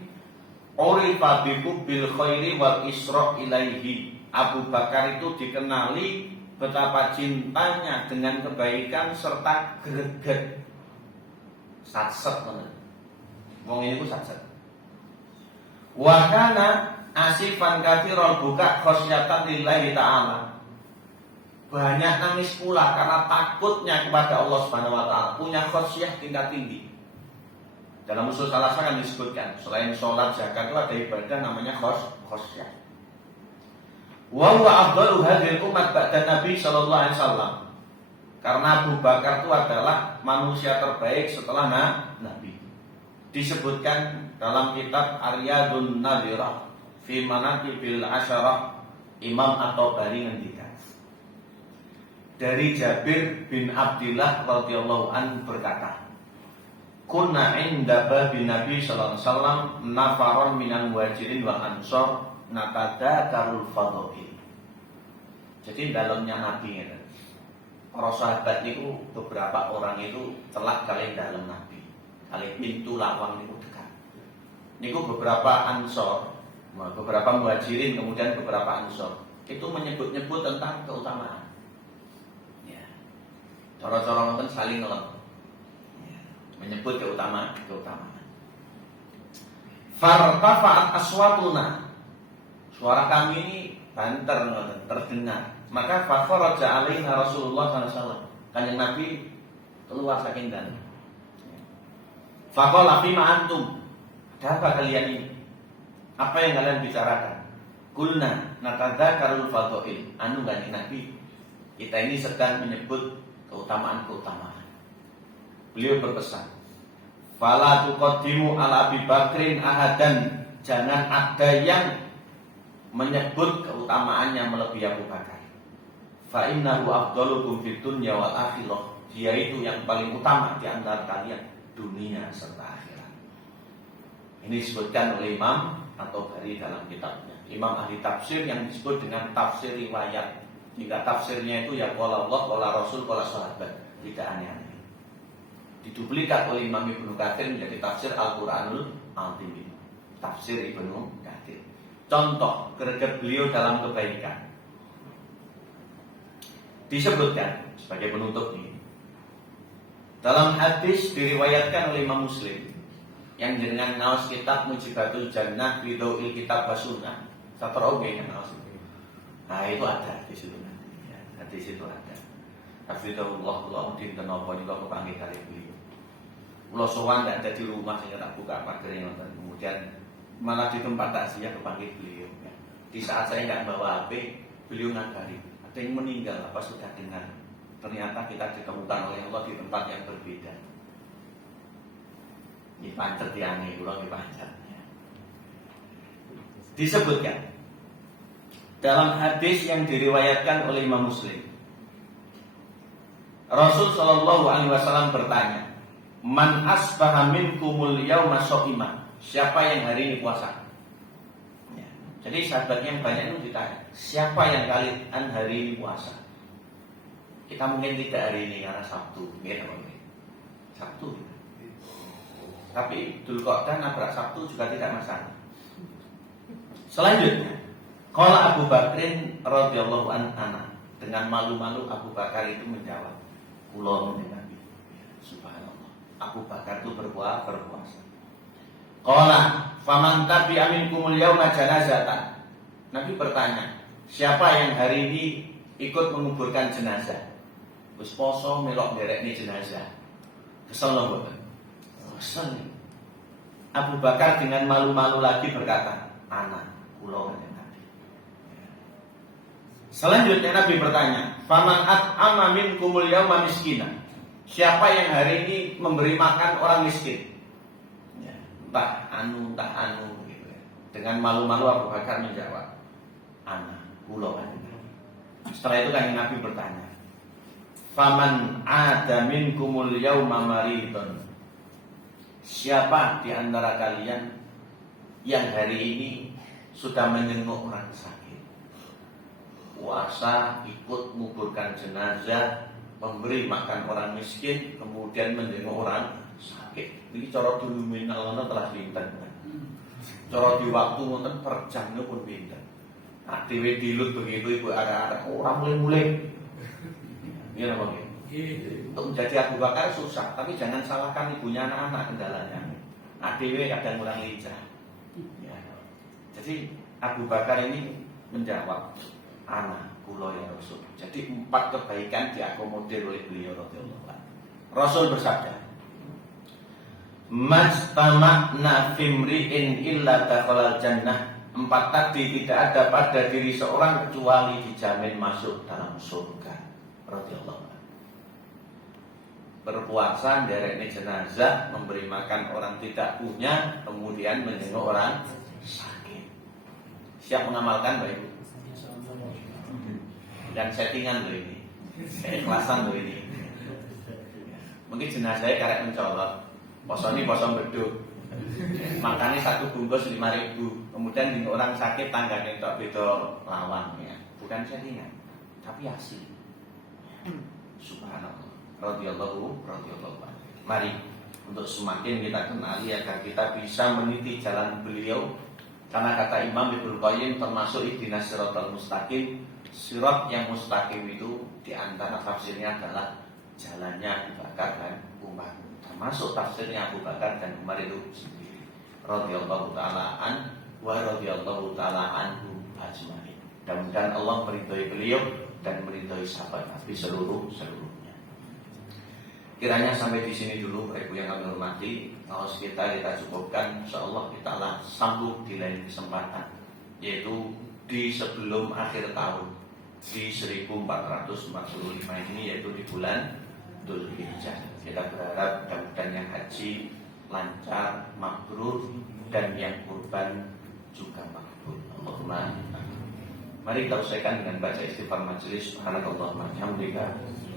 urifa bi bil khairi wal isra ilaihi. Abu Bakar itu dikenali betapa cintanya dengan kebaikan serta greget. Satset bener. Wong ini ku satset. Wa kana asifan katsirul buka khasyatan lillahi ta'ala. Banyak nangis pula karena takutnya kepada Allah Subhanahu wa taala, punya khasyah tingkat tinggi. Dalam usul salasa kan disebutkan selain sholat zakat itu ada ibadah namanya khasyah. Wa huwa afdalu hadhil umat ba'da Nabi sallallahu alaihi wasallam. Karena Abu Bakar itu adalah manusia terbaik setelah Nabi. Disebutkan dalam kitab Aryadun Nadirah fi Manaqibil Asyarah, Imam At-Tabari ngendikan dari Jabir bin Abdillah radhiyallahu anhu berkata, kunna inda babi Nabi sallallahu alaihi wasallam nafaron minal muhajirin wal ansor natadakarul fadhil. Jadi dalamnya Nabi itu, para sahabat itu beberapa orang itu celak kali dalam Nabi, kali pintu lawang itu dekat. Niku beberapa ansor, beberapa muhajirin kemudian beberapa ansor itu menyebut-nyebut tentang keutamaan. Ya. Cara-cara nonton saling ngelem. Menyebut keutamaan. Fartafa'at aswatuna. Suara kami ini banter terdengar. Maka fakharaja alaina Rasulullah sallallahu alaihi wasallam. Kanjeng Nabi keluar saking dalam. Faqala fima antum? Ada apa kalian ini? Apa yang kalian bicarakan? Kulna natadzakarul fadhail. Kanjeng Nabi, kita ini sedang menyebut keutamaan-keutamaan. Beliau berpesan, fala tuqaddimu ala Abi Bakrin ahadan. Jangan ada yang menyebut keutamaannya melebihi Abu Bakar. Fa innahu afdalukum fid dunya wal akhirah. Dia itu yang paling utama di antara kalian dunia serta akhirat. Ini disebutkan oleh Imam At-Tabari dalam kitabnya. Imam ahli tafsir yang disebut dengan tafsir riwayat. Jika tafsirnya itu ya qala Allah, qala Rasul, qala sahabat. Tidak aneh-aneh. Diduplikat oleh Imam Ibnu Katsir menjadi tafsir Al-Qur'anul Azim. Tafsir Ibnu Katsir. Contoh greget beliau dalam kebaikan. Disebutkan sebagai penutup ini. Dalam hadis diriwayatkan oleh Imam Muslim yang dengan naos kitab Mujibatul Jannah Bidauil Kitab Basunnah. Satroge yang naos itu. Nah, itu ada di situ nanti. Ya, di situ ada. Hafizahullah dinten napa juga kepanggih kali beliau. Kula sowan ndak ada di rumah sehingga tak buka pagar yang kemudian malah di tempat takziah kepanggih beliau. Ya. Di saat saya nggak bawa HP, beliau ngabari ada yang meninggal apa sudah dengar. Ternyata kita ditemukan oleh Allah di tempat yang berbeda. Ini pancet tiange kula nggih pancet. Ya. Disebutkan dalam hadis yang diriwayatkan oleh Imam Muslim, Rasul sallallahu alaihi wasallam bertanya, "Man asbaha minkumul yauma sha'iman?" Siapa yang hari ini puasa? Ya. Jadi sahabatnya yang banyak itu ditanya, siapa yang kalian hari ini puasa? Kita mungkin tidak hari ini karena Sabtu, gitu. Sabtu. Tapi Dzulqa'dah nabrak Sabtu juga tidak masalah. Selanjutnya, qala Abu Bakrin radhiyallahu anhu, dengan malu-malu Abu Bakar itu menjawab, "Kula Nabi." Subhanallah. Abu Bakar itu berpuasa. Qala faman tabi'a minkumul yauma janazatan. Nabi bertanya, siapa yang hari ini ikut menguburkan jenazah? Wis poso melok nderekne jenazah. Kesel lho, Bapak. Kesel. Abu Bakar dengan malu-malu lagi berkata, "Ana kula Nabi." Selanjutnya Nabi bertanya, faman at'ama minkumul yauma miskina. Siapa yang hari ini memberi makan orang miskin? Ya, entah anu gitu ya. Dengan malu-malu Abu Bakar menjawab, "Ana kula Nabi." Setelah itu kan Nabi bertanya, faman ada minkumul yauma maridun. Siapa di antara kalian yang hari ini sudah menjenguk orang sakit? Puasa, ikut menguburkan jenazah, memberi makan orang miskin, kemudian menjenguk orang sakit. Ini cara dulu minal telah pinten. Cara di waktu nonton per jamnya pun pinten. Nah, dewe dilut begitu ibu ada orang mulai. Ini apa gitu? Untuk menjadi Abu Bakar susah, tapi jangan salahkan ibunya anak-anak kendalanya. Dewe kadang kurang lincah. Ya. Jadi Abu Bakar ini menjawab, "Ana kula ya Rasul." Jadi 4 kebaikan diakomodir oleh beliau radhiyallahu anhu. Rasul bersabda, "Mastama'na fimri'in illa dakhalal jannah." 4 tadi tidak ada pada diri seorang kecuali dijamin masuk dalam surga radhiyallahu anhu. Berpuasa, nderekne jenazah, memberi makan orang tidak punya, kemudian menjenguk orang sakit. Siap mengamalkan Bapak Ibu? Dan settingan loh ini, keikhlasan loh ini. Mungkin jenazahnya karek mencolok, poso ini poso beduk. Makannya satu bungkus 5.000. Kemudian di orang sakit tangganya tak beda lawang ya. Bukan settingan, tapi asli. Subhanallah. Radhiyallahu anhu. Mari untuk semakin kita kenali agar kita bisa meniti jalan beliau. Karena kata Imam Ibnu Qayyim termasuk ihdinas siratal mustaqim. Sirat yang mustaqim itu di antara tafsirnya adalah jalannya Abu Bakar dan Umar. Termasuk tafsirnya Abu Bakar dan Umar itu sendiri. Radhiyallahu taala an wa radhiyallahu taala anhu ajmain. Mudah-mudahan Allah meridhai beliau dan meridhai sahabat Nabi seluruhnya. Kiranya sampai di sini dulu, Ibu yang kami hormati. Kalau kita cukupkan, insyaallah kita lah sambung di lain kesempatan, yaitu di sebelum akhir tahun di 1445 ini, yaitu di bulan Dzulhijjah. Kita berharap mudah-mudahan yang haji lancar, mabrur, dan yang kurban juga makbul. Allahumma amin. Mari kita usaikan dengan baca istighfar majelis. Subhanakallahumma wa bihamdika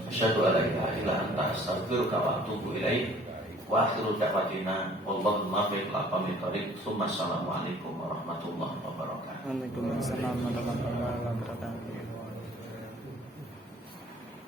asyhadu an la ilaha illa anta astaghfiruka wa atubu ilaik. Wa akhiru da'watina wallahu muwaffiq ila aqwamit thoriq. Assalamualaikum warahmatullahi wabarakatuh. Waalaikumsalam warahmatullahi wabarakatuh.